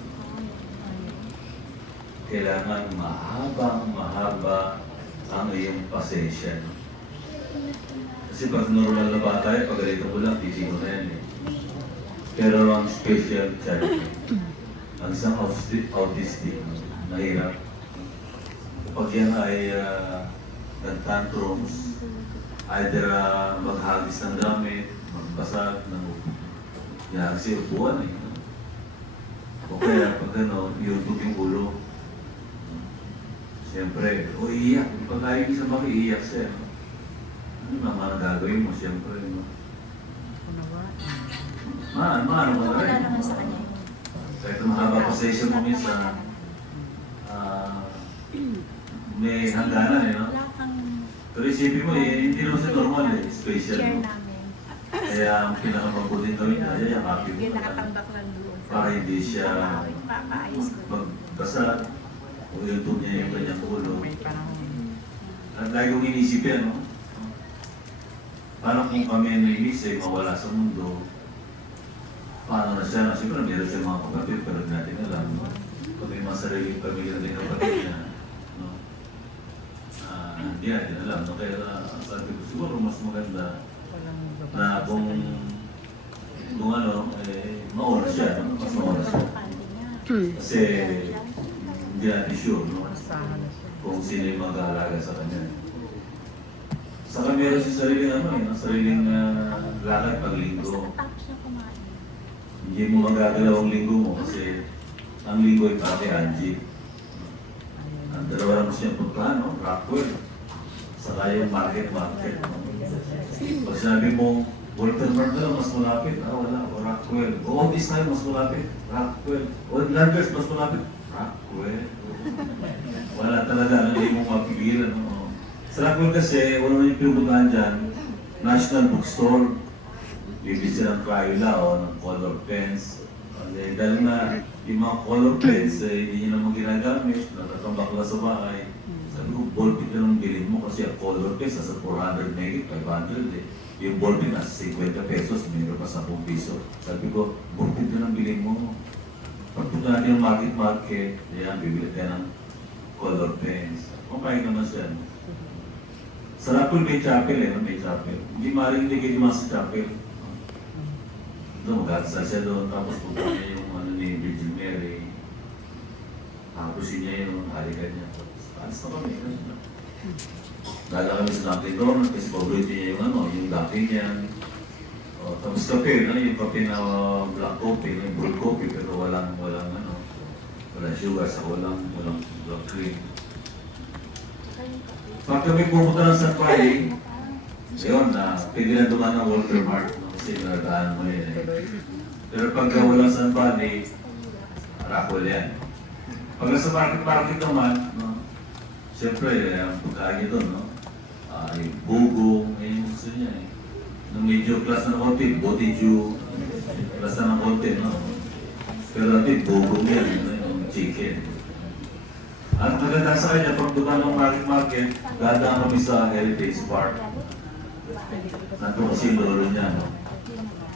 Kailangan mahaba ang iyong pasensya. Kasi pag normal na bata, pag ganito mo lang, titin mo na yan eh. Pero ang special child, ang isang autistic, nahirap. Pag yan ay nag-tantrums, either maghagis ng gamit, magbasag, yan kasi upuan eh. O kaya pag ano, iuntog yung ulo. Siyempre, iiyak. Pag ayaw isa bang iiyak siya. Ano naman ang gagawin mo, siyempre. No? Maano ka na Wala rin. naman sa kanya. Kahit mahaba pa session mo minsan, may hangganan eh, no? Wala kang Pero isipin mo eh, hindi naman siya normal eh, special. share No? namin. Kaya ang pinakamabuting gawin niya, ay happy mo. Yung nakatambak lang doon. Para hindi siya Papaayos ko. magbasa o YouTube niya yung kanyang ulo. May panahon. At lagi kong inisip yan, no? Parang kung kami nainis eh, mawala sa mundo, paano na siya? Siguro meron siya mga kapatid, pero hindi natin alam, no? Kung may mga sariling pamilya na kapatid niya, no? Hindi natin alam, no? Kaya sabi ko, siguro mas maganda na kung ano, mauna siya, no? Mas mauna siya. Kasi hindi natin sure, no? Masahan na siya. Kung sino yung mag-aalaga sa kanya. Saka meron siya sariling ano eh, no? Sariling lakad pag linggo. Tapos na kumain. Hindi mo magagalaw ang linggo mo kasi ang linggo ay pati Angie. Ang dalawa lang gusto niya puntahan, no? Rockwell. Saka yung market. No? Pag sinabi mo, Walter Mark na lang, mas malapit. Wala. O Rockwell. O Otis tayo, mas malapit. Rockwell. O Landers, mas malapit. Rockwell. Wala talaga, hindi mo mapigilan. No? Sa Rockwell kasi, wala na yung pinupuntahan dyan, National Bookstore. Bibili sila ng Crayola o ng color pens. Dahil na yung mga color pens, hindi nyo naman ginagamit, natatambak lang sa bahay. Sabi ko, ballpen na lang bilhin mo kasi ang color pens nasa 400 megit, 500 eh. Yung ballpen nasa 50 pesos, mayroon pa 10 piso. Sabi ko, ballpen na lang bilhin mo. Pagpunta natin yung market, yan, bibili ka ng color pens. Kumain naman siya. Sa Rockwell may chapel eh, may chapel. Hindi maaaring hindi kayo dumaan sa chapel. Doon, mag-aasal siya doon, tapos punta niya yung ano ni Virgin Mary. Hapusin niya yung halikan niya. Alis na kami. Dala kami sa Dunkin' Donuts kasi paborito niya yung ano, yung Dunkin' niya. O, tapos kape, no? Yung kape na black coffee, yung brewed coffee, pero walang sugar, sa walang cream. Pag kami pumunta ng San Pai, yun, pwede na dumaan ng Walter Mart, no? Kasi naradaan mo yun eh. Pero pagka walang San Pai, Rockwell yan. Pag nasa market naman, no? Siyempre, ang pagkain niya doon, no? Yung bugong, yung gusto niya eh. Nung medyo class na ng konti, botiju, class na ng konti, no? Pero natin, bugong yan, yung chicken. Ang maganda sa kanya, pag dumaan ng market, dadaan kami sa Heritage Park. Nandun kasi yung lolo niya, no?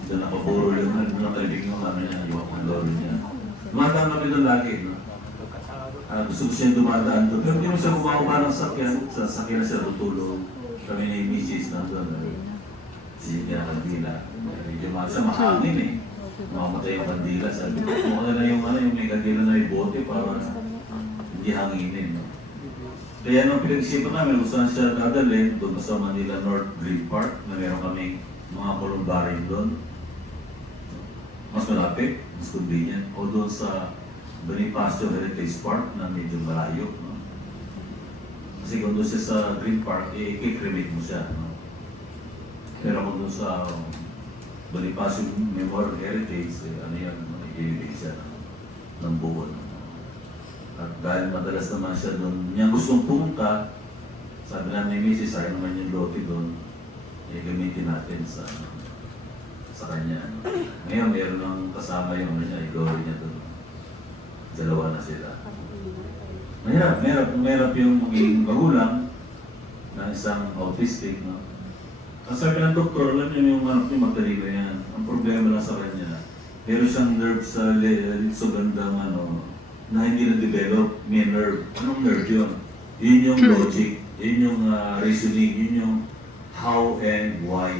Doon nakapuro yung nakalibig yung ano niya, yung lolo niya. Dumadaan kami doon lagi, no? Gusto ko siya dumadaan doon. Pero hindi mo siya bumaba ng sakyan. Sa sakyan na siya tutulog. Kami ni Mrs. nandun. Sige niya kandila. Medyo mahangin eh. Makamatay yung kandila. Sabi ko, kung ano na yung may kandila na may bote para hindi hanginin. No? Kaya nung pinag-isipan namin, gusto na siya dadalhin doon sa Manila North Green Park na meron kaming mga columbarium doon. Mas malapit, mas convenient. O doon sa Bonifacio Heritage Park na medyo malayo. No? Kasi kung doon siya sa Green Park, i-cremate mo siya. No? Pero kung doon sa Bonifacio Memorial Heritage, ano yan, i-ibig siya ng buwan. At dahil madalas naman siya doon, niya gustong pumunta, sabi namin ni Mrs. ay naman yung lote doon, gamitin natin sa kanya. Ngayon, meron ng kasama yung igori niya doon. Dalawa na sila. Mahirap yung maging magulang na isang autistic. No? Ang sabi ng doktor, alam niyo yung anak niyo magdalila yan. Ang problema lang sa kanya, meron siyang nerve sa sa bandang na hindi na-develop, may nerve. Anong nerve yun? Yun yung logic, yun yung reasoning, yun yung how and why.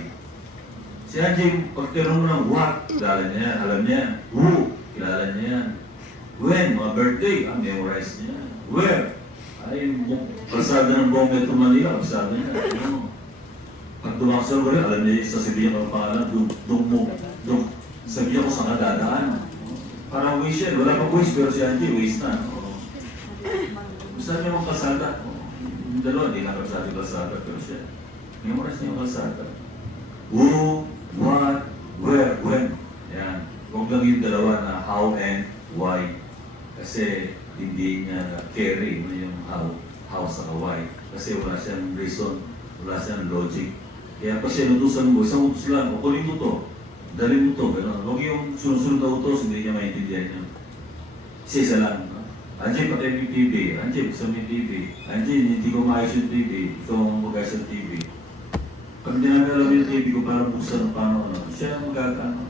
Si Angie, pag tinanong mo ng what, kilala niya yan, alam niya yan. Who, kilala niya yan. When, mga birthday, memorize niya yan. Where, ay pasada ng buong Metro Manila, pasada niya. Pag tumakot sa lugar, alam niya yung sasabihin ko ng pangalan, sabihin ko sa kadadaan. Parang wish yan, wala pang wish, pero si Angie, wish na. Gusto niya mong kalsada. Yung dalawa, hindi na kalsada, pero siya. Memorize niya yung kalsada. Who, what, where, when. Yan. Huwag lang yung dalawa na how and why. Kasi hindi niya carry yung how sa why. Kasi wala siyang reason, wala siyang logic. Kaya pa siya nutusan mo, isang utos lang, o kunin mo to, dalhin mo to, gano'n. Huwag yung sunod-sunod na utos, hindi niya maintindihan yun. Isa lang. Angie, patay mo yung TV. Angie, gusto mo yung TV. Angie, hindi ko maayos yung TV. Ito ang mag-ayos yung TV. Pag hindi namin alam yung TV ko, parang buksan paano, siya ang magkakano.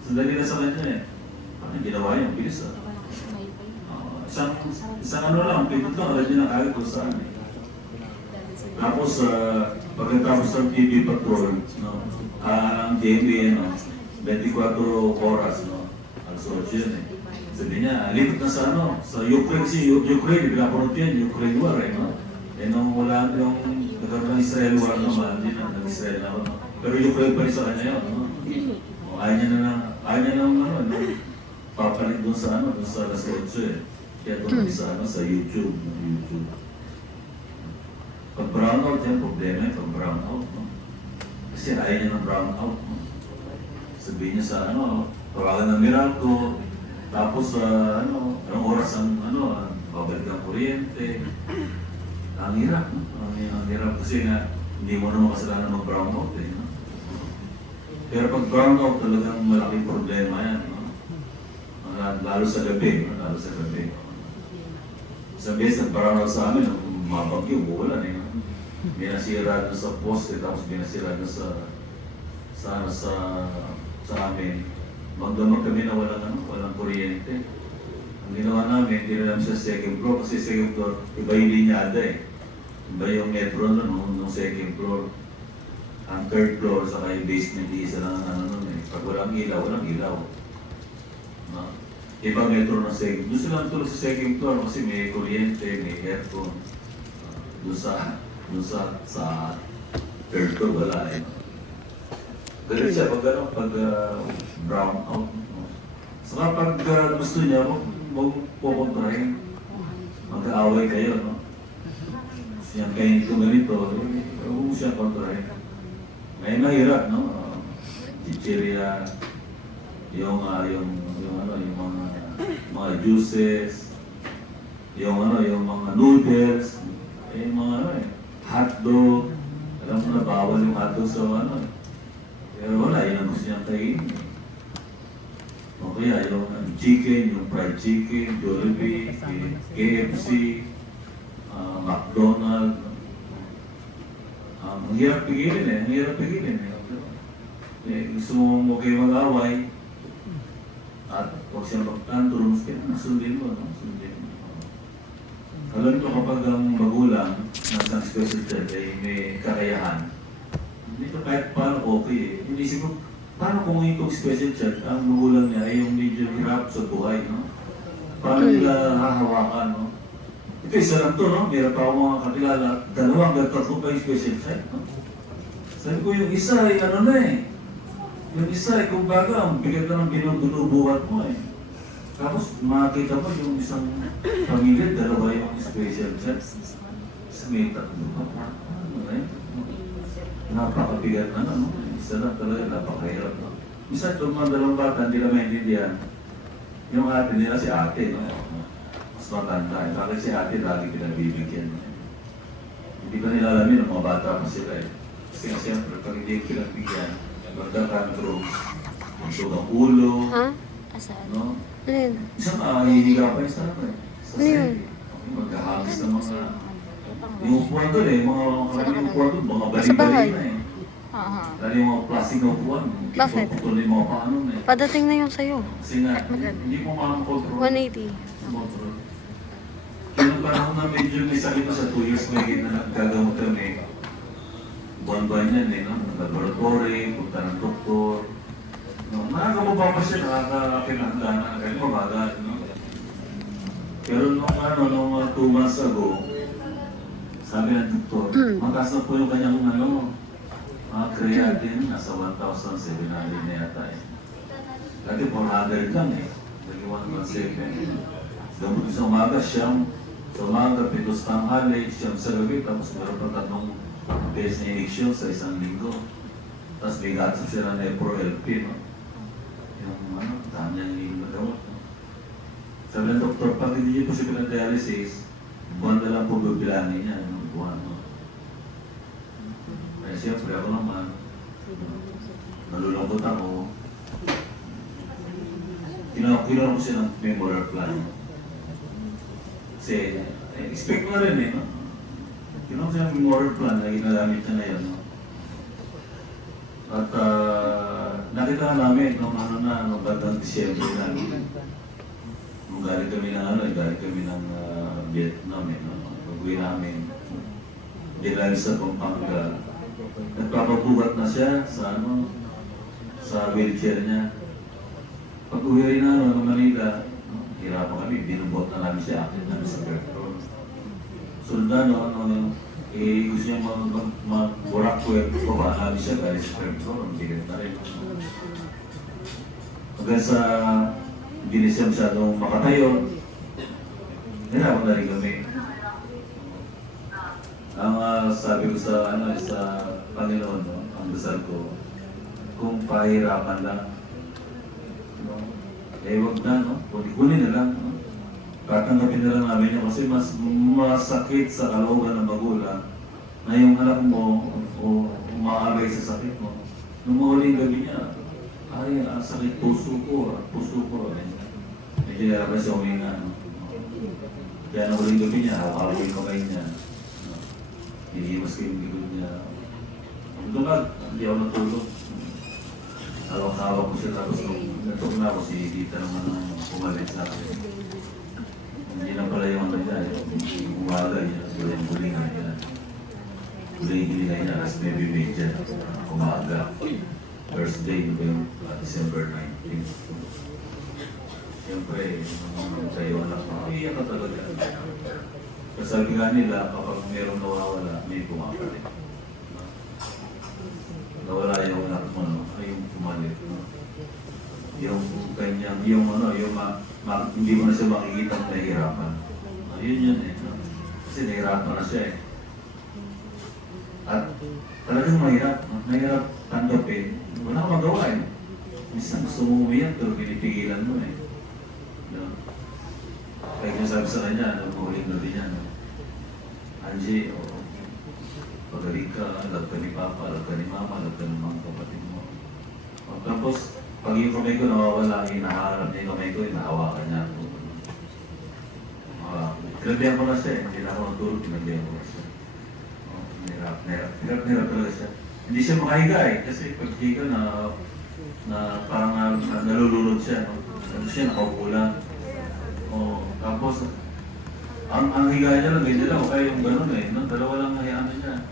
Sandali na sa kanya eh. Parang ginawa niya, bilis ah. Isang ano lang, pindot lang, alam niya na kagad kung saan eh. Tapos, pagkatapos ng TV patrol, ang GMA, 24 oras, ang source yun eh. Sabi niya, lipat na sa Ukraine, kasi Ukraine, pinapunod yan, Ukraine war eh, no? Eh nung wala yung nagkaroon ng Israel war naman, hindi na nag-Israel na, no? Pero Ukraine pa rin sa kanya yun, no? Ayaw niya nang papalit doon sa doon sa Las 8 eh. Kaya doon sa YouTube. Pag brownout yan, problema yan, pag brownout, no? Kasi ayaw niya ng brownout, no? Sabihin niya sa tawagan ng Miracle, tapos anong oras ang babalik ang kuryente. Ang hirap, no? Ang hirap kasi nga, hindi mo naman kasalanan mag-brownout eh, no? Pero pag brownout, talagang malaking problema yan, no? Lalo sa gabi, no? Lalo sa gabi. Isang beses, nag-brownout sa amin, mabagyo, buwalan eh, no? Binasira doon sa poste, tapos binasira doon sa amin. Magdamag kami na walang kuryente. Ang ginawa namin, hindi na lang siya second floor, kasi second floor, iba yung linyada eh. Iba yung metro nung second floor. Ang third floor, saka yung basement, isa lang eh. Pag walang ilaw, walang ilaw. No? Iba metro ng second. Gusto lang tulog sa second floor kasi may kuryente, may aircon. Doon sa third floor, wala eh. Galit siya pag brown out. Saka pag gusto niya, huwag pupuntrahin. Mag-aaway kayo, no? Siyang kayo ito ganito, huwag siya kontrahin. Ngayon mahirap, no? Chichirya, yung mga juices, yung mga noodles, yung mga hotdog. Alam mo na bawal yung hotdog sa pero wala, yun ang gusto niyang kainin. O kaya yung chicken, yung fried chicken, Jollibee, KFC, McDonald's. Ang hirap pigilin eh, gusto mo kayo mag-away, at huwag siya magtanto, sundin mo, no? Sundin mo. Alam ko kapag ang magulang ng special child ay may kakayahan, dito kahit paano okay eh. Inisip ko, paano kung itong special child, ang magulang niya ay yung medyo hirap sa buhay, no? Paano nila hahawakan, no? Ito isa lang to, no? Meron pa ako mga kakilala, 2 hanggang 3 pa yung special child, no? Sabi ko, yung isa ay yung isa ay kumbaga, ang bigat na ng binubuhat mo eh. Tapos makakita mo yung isang pamilya, 2 yung special child. Sa may 3 pa. Napakabigat na isa lang talaga, napakahirap. Isa itong mga 2 bata, hindi na maintindihan. Yung ate nila, si ate, no? Mas matanda. Bakit si ate lagi pinagbibigyan? Hindi pa nila alamin ang mga bata pa sila eh. Kasi nga siyempre, pag hindi yung pinagbigyan, magkakantro, magsog ang ulo, no? Isang hihiga pa yung sarap eh. Sa sede. Magkahagis ng mga... Yung upuan doon eh, mga upuan doon, mga bali-bali na eh. Aha. Lalo yung mga plastic na upuan. Bakit? Putol yung mga paano na eh. Padating na yung sa'yo. Kasi nga, hindi mo makakontrol. 180. Sa motor. Kaya nung panahon na medyo may sakit na sa 2 years may na nagkagamot kami. Buwan-buwan yan eh, no? Laboratory, punta ng doktor. No? Nakakababa pa siya, nakakakinahangganan. Kahit mabagal, no? Pero nung 2 months ago, sabi ng doktor, mataas na po yung kanyang creatinine, nasa 1,700 na yata eh. Dati 400 lang eh. Naging 1,700. Gamot sa umaga, siyam. Sa umaga, 7 tanghali, siyam sa gabi. Tapos meron pa 3 beses na injection sa 1 linggo. Tapos may gatas sila ng Nepro-LP, no? Yung dami niyang gamot. No? Sabi ng doktor, pag hindi niyo po siya pinag-dialysis, buwan na lang po bibilangin niya, no? Buwan, no? Kaya siyempre ako naman, nalulungkot ako. Kinuha ko siya ng memorial plan. Kasi, expect mo na rin eh, no? Kinuha ko siya ng memorial plan na ginagamit niya na yun, no? At nakita namin nung bandang Disyembre na, nung galing kami ng Vietnam, eh, no? Pag-uwi namin, dinali sa Pampanga. Nagpapabuhat na siya sa wheelchair niya. Pag-uwi rin ng Manila, hirapan kami, binubot na namin siya, akit namin sa Bertron. Sundan, gusto niya mag-burak ko yung baba namin siya, galing sa Bertron, ang bigat na rin. Hanggang sa hindi na siya masyadong makatayo, hirapan na rin kami. Ang sabi ko sa Panginoon, no, ang dasal ko, kung pahirapan lang, no, wag na, no? Kunin na lang, no? Tatanggapin na lang namin yun kasi mas masakit sa kalooban ng magulang na yung anak mo o umaabay sa sakit mo. Nung mahuling gabi niya, ay, ang sakit puso ko. Medyo narapan siya huminga, no? Kaya nung huling gabi niya, hawak yung kamay niya. Hinihimas ko yung likod niya. Dumag, hindi ako natulog. Hawak ko siya tapos nung natok na ako, si Tita naman ang pumalit sa akin. Hindi lang pala yung ano niya, yung umaga niya, yung bulingan niya. Bulingan niya, as maybe medya, umaga. First day, December 19. Siyempre, nung tayo anak ko, iiyak ka talaga. Kasi sabi nga nila, kapag mayroong nawawala, may pumakalit. Nawala yung anak mo, no? Ay yung pumalit. No? Yung kanyang, hindi mo na siya makikita ang nahihirapan. Yun yun eh. No? Kasi nahihirapan na siya eh. At talagang mahirap. Mahirap tanggapin. Wala kang magawa eh. Minsan gusto mo umiyak, pero pinipigilan mo eh. No? Kaya kinasabi sa kanya, huling gabi niya, no? Angie, pagaling ka, alag ka ni Papa, alag ka ni Mama, alag ka ng mga kapatid mo. Tapos, pag yung kamay ko nawawala, hinaharap niya yung kamay ko, hinahawakan niya ako. Tinabihan ko na siya eh, hindi na ako natulog, tinabihan ko na siya. Hirap talaga siya. Hindi siya makahiga eh, kasi pag higa na parang nalulunod siya, no? Tapos siya nakaupo lang. Tapos, ang higa niya lang, ganyan lang, o kaya yung gano'n eh, no? Dalawa lang ano niya.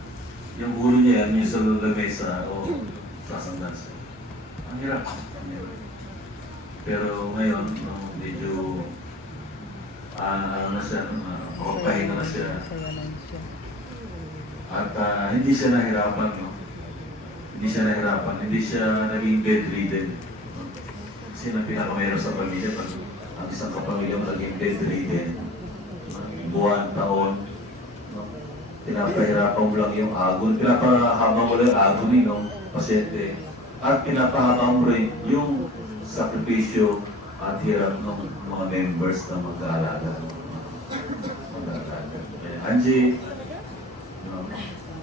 Yung ulo niya, yung sa lamesa o sasanggan siya. Ang hirap. Pero ngayon, no, medyo ano na siya, makapahinga na siya. At hindi siya nahirapan, no? Hindi siya naging bedridden. No? Kasi ang pinakamahirap sa pamilya, pag ang isang kapamilya mo naging bedridden, buwan, taon, no? Pinapahirapan mo lang yung agon, pinapahabang mo lang yung agony ng pasyente, at pinapahabang mo rin yung sakripisyo at hirap ng mga members na mag-aalaga. Angie, no?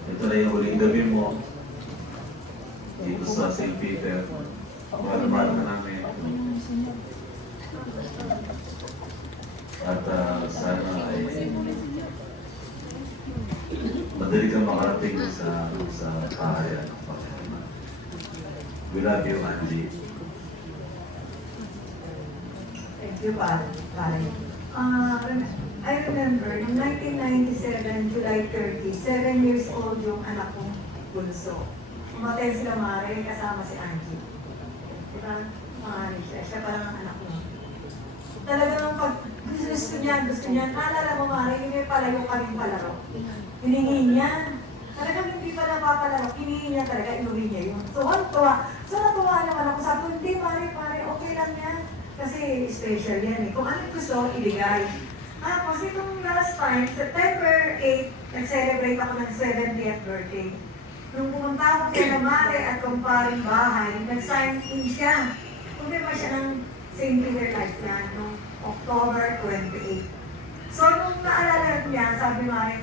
Ito na yung huling gabi mo dito sa St. Peter. Mahal ka namin. At sana ay madali kang makarating sa kaharian ng Panginoon. We love you, Angie. Thank you, pare. I remember, in 1997, July 30, 7 years old yung anak kong bunso. Umatay sila Mare, kasama si Angie. Diba? Pangalan siya. Siya parang ang anak ko. Talagang pag gusto niya, naalala mo Mare, yung may palayo kaming palaro. Hiningi niya. Talagang hindi pa napapalaro. Hiningi niya talaga, inuwi niya yun. So, tuwa. So, natuwa naman ako. Sabi ko, hindi Mare, okay lang yan. Kasi special yan eh. Kung ano gusto, ibigay. Kasi itong last time, September 8, nag-celebrate ako ng 70th birthday. Nung pumunta ako kay Mare at kumparing bahay, nag-sign in siya. Pumunta siya ng St. Peter Lifeline noong October 28. So, nung naalala niya, sabi Mare,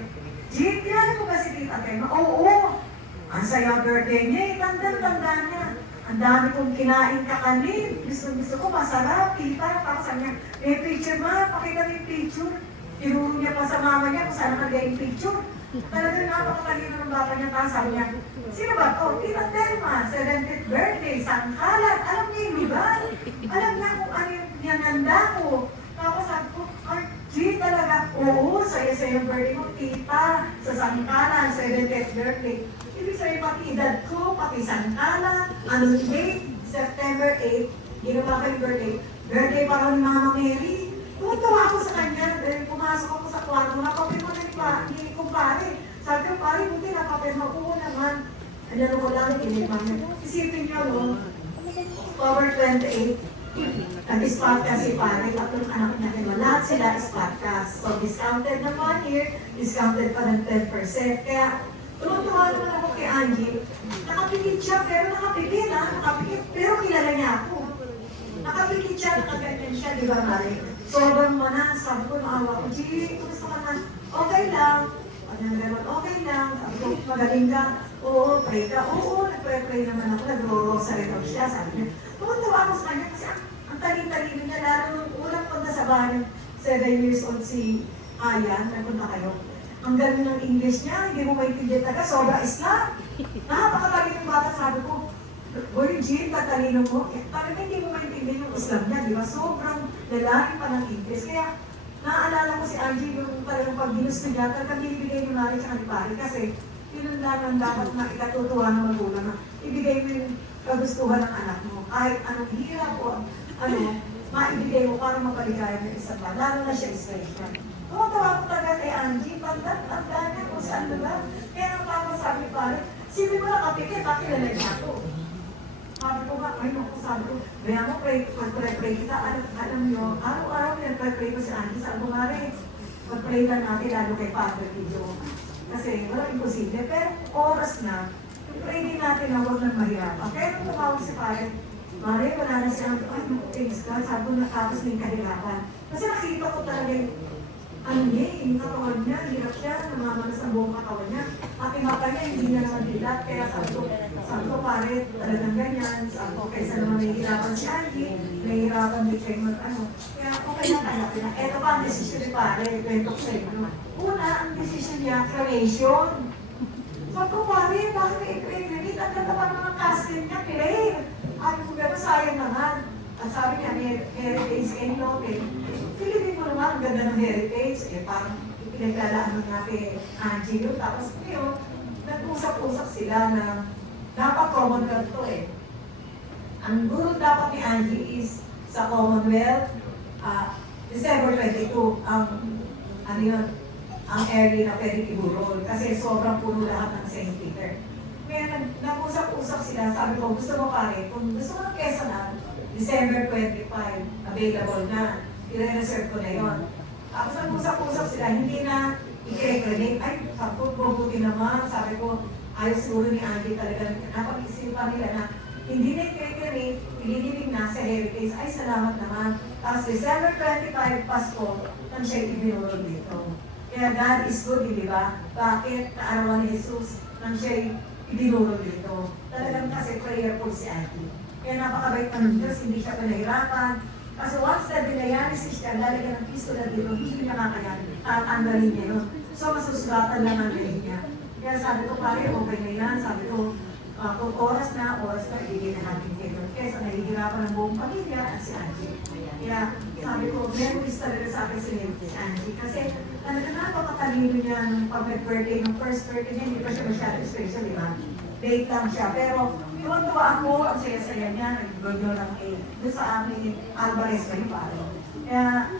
Jean, kilala mo ba si Tita Telma? Oo! Ang saya birthday niya eh, tanda niya. Ang dami kong kinain kakanin. Gusto ko, masarap. Tita, para sa niya. May picture ma, pakita mo yung picture. Tinuro niya pa sa mama niya kung saan nakalagay yung picture. Talagang napakatalino ng bata niya. Tapos sabi niya, sino ba to? Tita Telma, 70th birthday, Sangkalan. Alam niya yung lugar. Alam niya kung ano yung niyanganda ko. Tapos sabi ko, G talaga, oo, saya-saya yung birthday mo, tita, sa Sangkalan, 70th birthday. Ibig sabihin, pati edad ko, pati Sangkalan, anong date, September 8, ginawa ko yung birthday pa rin ni Mama Mary. Tuwa ako sa kanya, dahil pumasok ako sa kwarto, napapin mo na ni kumpare. Sabi ko, pare, buti napapin mo, oo naman. Ano ko lang, kinipang niya. Isipin niyo, no? October 28, nag-spotcast si pare, tatlong anak niya kayo. Lahat sila spotcast. So, discounted na 1 year, discounted pa ng 10%. Kaya, tuwa naman ako kay Angie. Nakapikit siya, pero nakapikit. Pero kilala niya ako. Nakapikit siya, nakaganyan siya, di ba, Mari? Sobrang mo na, sabi ko, maawa ko, G, gusto ka na, okay lang. Okay lang. Sabi ko, magaling ka. Oo, pray ka. Oo, nagpray-pray naman ako. Nagro-rosary daw siya. Sabi niya, tuwa ako sa kanya kasi ang talino niya. Lalo nung unang punta sa bahay, 7 years old si Ayan, nagpunta kayo. Ang galing ng English niya, hindi mo maintindihan talaga. Sobra Islam. Napakatalino ng bata. Sabi ko, Boy, Jean, katalino mo. Talaga hindi mo maintindihan yung Islam niya, di ba? Sobrang lalaki pa ng English. Kaya, naaalala ko si Angie yung talagang pag ginusto niya, talagang ibigay mo na rin siya ni Pari kasi yun lang ang dapat na ikatutuwa ng magulang na ibigay mo yung kagustuhan ng anak mo. Kahit anong hirap o maibigay mo para mapaligaya ng isa pa. Lalo na siya special. Tuwa ko talaga kay Angie, pagdaan niya kung saan lugar. Kaya nang papasabi ni Pari, sino mo nakapikit, kakilala niya ako. Sabi ko ba, ay naku, sabi ko, kaya mo, pag-pray kita, alam niyo, araw-araw pinag-pray ko si Angie, sabi ko nga rin, pag-pray lang natin lalo kay Father Video. Kasi walang imposible, pero oras na, pray din natin na huwag nang mahirapan. Kaya nung tumawag si Father, Mare, wala na siya, ay, thanks God, sabi ko natapos na yung kahirapan. Kasi nakita ko talaga yung katawan niya, hirap siya, namamanas ang buong katawan niya. At yung mata niya, hindi niya naman dilat, kaya sabi ko pare, talagang ganyan. Sabi ko, kaysa naman nahihirapan si Angie, nahihirapan din kayo Kaya okay na kaya. Ito pa ang desisyon ni pare, kwento ko sa inyo. Una, ang desisyon niya, cremation. Sabi ko, pare, bakit may cremate? Ang ganda pa mga casket niya, Claire. Sabi ko, gano'n sayang naman. At sabi niya, heritage and local. Pilipin mo naman, ang ganda ng heritage. Parang pinaglalaan nga kay Angie yun. Tapos ngayon, nag-usap-usap sila na dapat common wealth to eh. Ang guro dapat ni Angie is sa Commonwealth, December 22, ang area na pwede iburol. Kasi sobrang puno lahat ng St. Peter. Kaya nag-usap-usap sila, sabi ko, gusto mo pare, kung gusto mo ng Quezon December 25, available na. I-reserve ko na yun. Tapos nag-usap-usap sila, hindi na i-recredit. Ay, sabi ko, mabuti naman. Sabi ko, ayos siguro ni Angie talaga. Napag-isipan nila na hindi na i-recredit, ilililing na sa heritage. Ay, salamat naman. Tapos December 25, Pasko, nang siya ibinurol dito. Kaya God is good, di ba? Bakit kaarawan ni Jesus nang siya ibinurol dito? Talagang kasi prayerful si Angie. Kaya napakabait pa ng Diyos, hindi siya pinahirapan. Kasi once na dinayalysis siya, lalagyan ng pistola dito, hindi niya kakayanin. Tatanggalin niya yun. So, masusulatan lang ang rin niya. Kaya sabi ko, pare, okay na yan. Sabi ko, Kung oras na, ibigay na natin kayo. Kesa nahihirapan ng buong pamilya at si Angie. Kaya sabi ko, memories talaga sa akin si Angie. Kasi talaga napakatalino niya nung pag-birthday, nung first birthday niya, hindi pa siya masyado special, di ba? Late lang siya. Pero tuwa ako, ang saya-saya niya, nag-gurglo ng doon sa amin, Alvarez pa yung paro. Kaya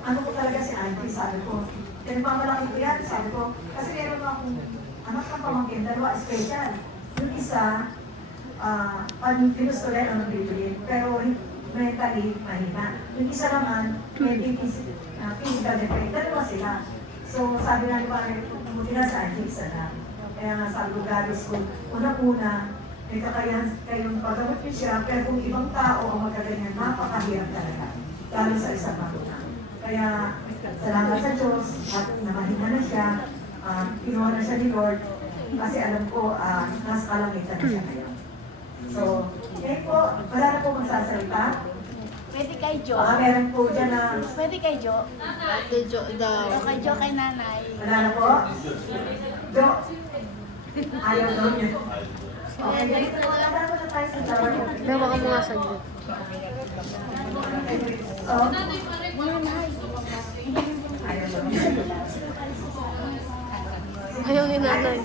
ano ko talaga si Angie, sabi ko, pinagmamalaki ko yan, sabi ko, kasi meron akong anak ng pamangkin, dalawa special. Yung isa, pinusto rin ang bibili, pero mentally mahina. Yung isa naman, may physical defect, dalawa sila. So sabi nga ni Pare, mabuti na sa Angie, isa na. Kaya nga sabi ko, gabis ko, unang-una, may kakayahan kayong paggamot niyo siya, pero kung ibang tao ang magaganyan, napakahirap talaga. Lalo sa isang magulang. Kaya, salamat sa Diyos, at namahinga na siya, kinuha na siya ni Lord, kasi alam ko, nasa kalangitan na siya ngayon. So, ngayon po, wala na po magsasalita. Pwede kay Jo. Meron po dyan na, Pwede kay Jo. Ate Jo daw. O kay Jo kay nanay. wala na po. Jo, ayaw daw niya. Okay, ganito po, nandang po na tayo sa Tower. Gawa ka mga saglit. So, ayaw daw niya. Ayaw ni nanay.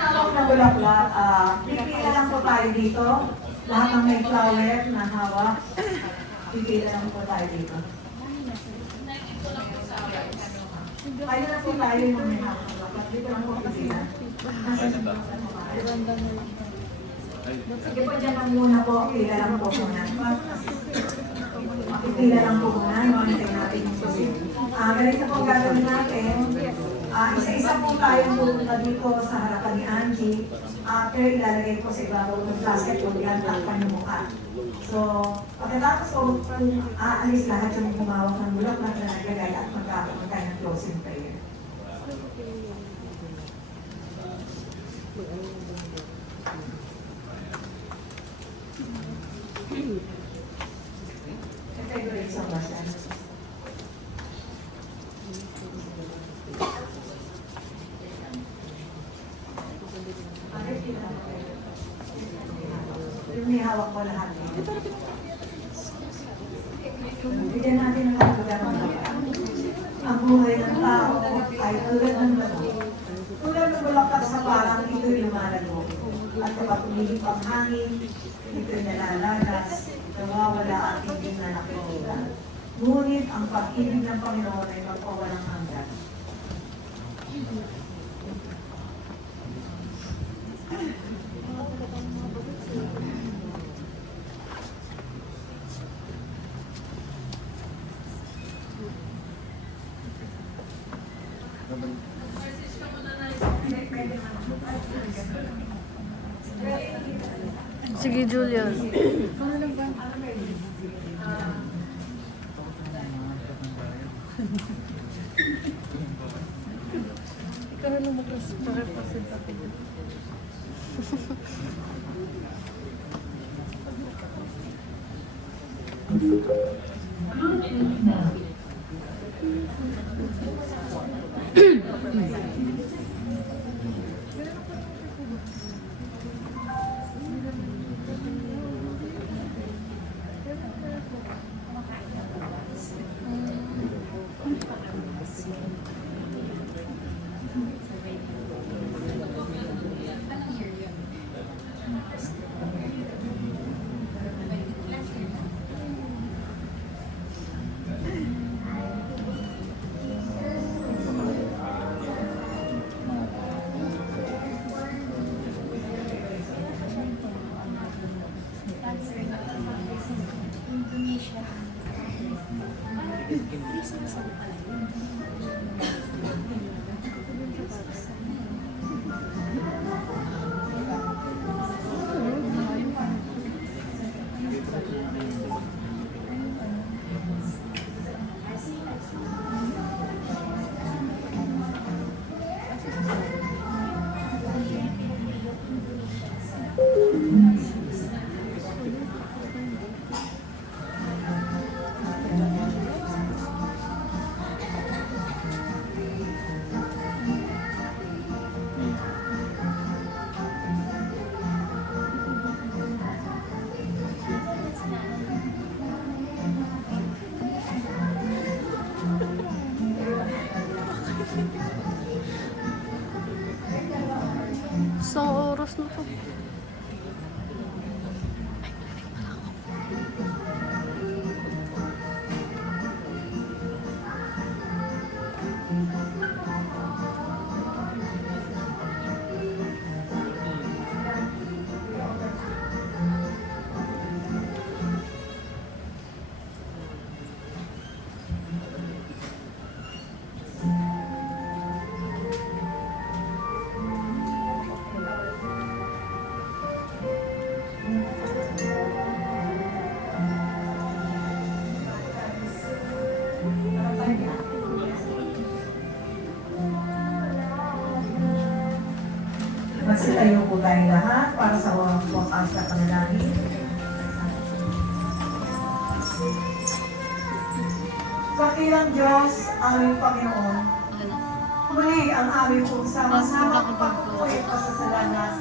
Hawak na bulaklak, pipila lang po tayo dito. Lahat ng may flower na hawak, pipila lang po tayo dito. Tayo na po tayo yung may hawak. Dito lang po pipila. Sige po, dyan lang muna po. Pila lang po muna. Pipila lang po muna. Monitor natin yung susunod. Ganito po gagawin natin. Isa-isa po tayo pumunta dito sa harapan ni Angie. Pero ilalagay po sa ibabaw ng plastic yung takpan yung mukha. So, pagkatapos po, aalis lahat yung humawak ng bulaklak na naglagay at magkakaroon tayo ng closing prayer. Favorite song ba siya? Yung may hawak ko lahat. Bigyan natin ng lugar ng bulaklak. Ang buhay ng tao ay tulad ng lago. Tulad ng bulaklak sa parang ito'y lumalago. At kapag umilip ang hangin, ito'y nalalagas, nawawala at hindi na nakikita. Ngunit ang pag-ibig ng Panginoon ay magpawalang hanggan. Sige, Julian. Ikaw na naman kasi pa-represent natin. Indonesia. Christmas ang pala yun. Magsitayo po tayong lahat para sa wakas na panalangin. Kakilang Diyos, aming Panginoon, muli ang aming pong sama-sama pagpupulit pasasalamat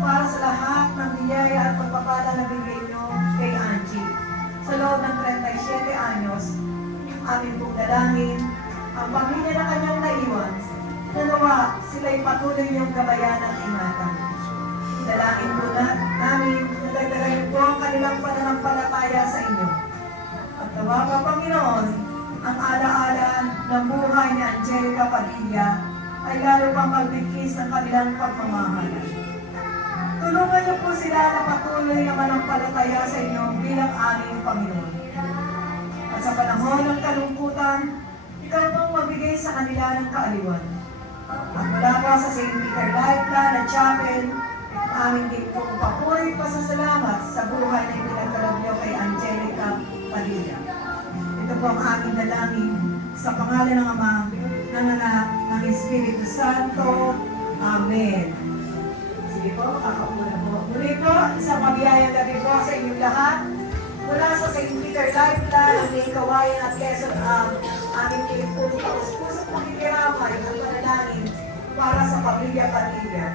para sa lahat ng biyaya at pagpapala na bigay niyo kay Angie. Sa loob ng 37 anyos, aming pong dalangin, ang pamilya na kanyang naiwan, nanawa sila'y patuloy niyong gabayan at ingatan. Dalangin po namin na dagdagan niyo po ang kanilang pananampalataya sa inyo. At nawa pa, Panginoon, ang alaala ng buhay ni Angelica Padilla ay lalo pang magbigkis ng kanilang pagmamahal. Tulungan niyo po sila na patuloy na manampalataya sa inyo bilang aming Panginoon. At sa panahon ng kalungkutan, ikaw pong magbigay sa kanila ng kaaliwan. At mula pa sa St. Peter Lifeline at Chapel, aming din pong papuri pasasalamat sa buhay na pinagkaloob niyo kay Angelica Padilla. Ito po ang aming dalangin sa pangalan ng Ama, ng Anak, ng Espiritu Santo. Amen. Sige po, kakaupo na po. Muli po, isang mabiyayang gabi po sa inyong lahat. Mula sa St. Peter Lifeline, ang may kawayan at Quezon, aming pinipong taus-pusok makikiramay at panalangin para sa pamilya Padilla.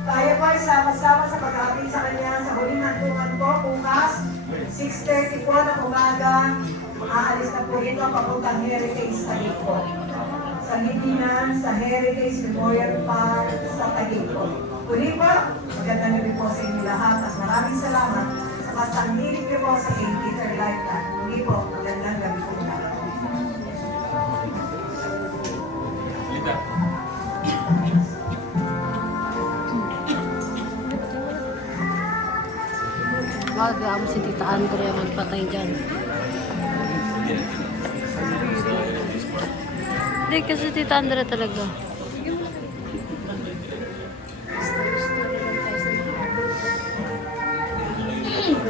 Tayo po ay sama-sama sa pag-aabing sa kanya sa huling hantungan po bukas, 6:30 po ng umaga. Aalis na po ito papuntang Heritage sa Taguig po. Sa Lidinan, sa Heritage Memorial Park sa Taguig po. Muli po, magandang gabi po sa inyo lahat at maraming salamat sa pagtanggilig niyo po sa St. Peter Lifeline. Muli po, magandang gabi po lahat. Wag mo si Tita Andrea magpatay dyan. Hindi kasi Tita Andrea talaga.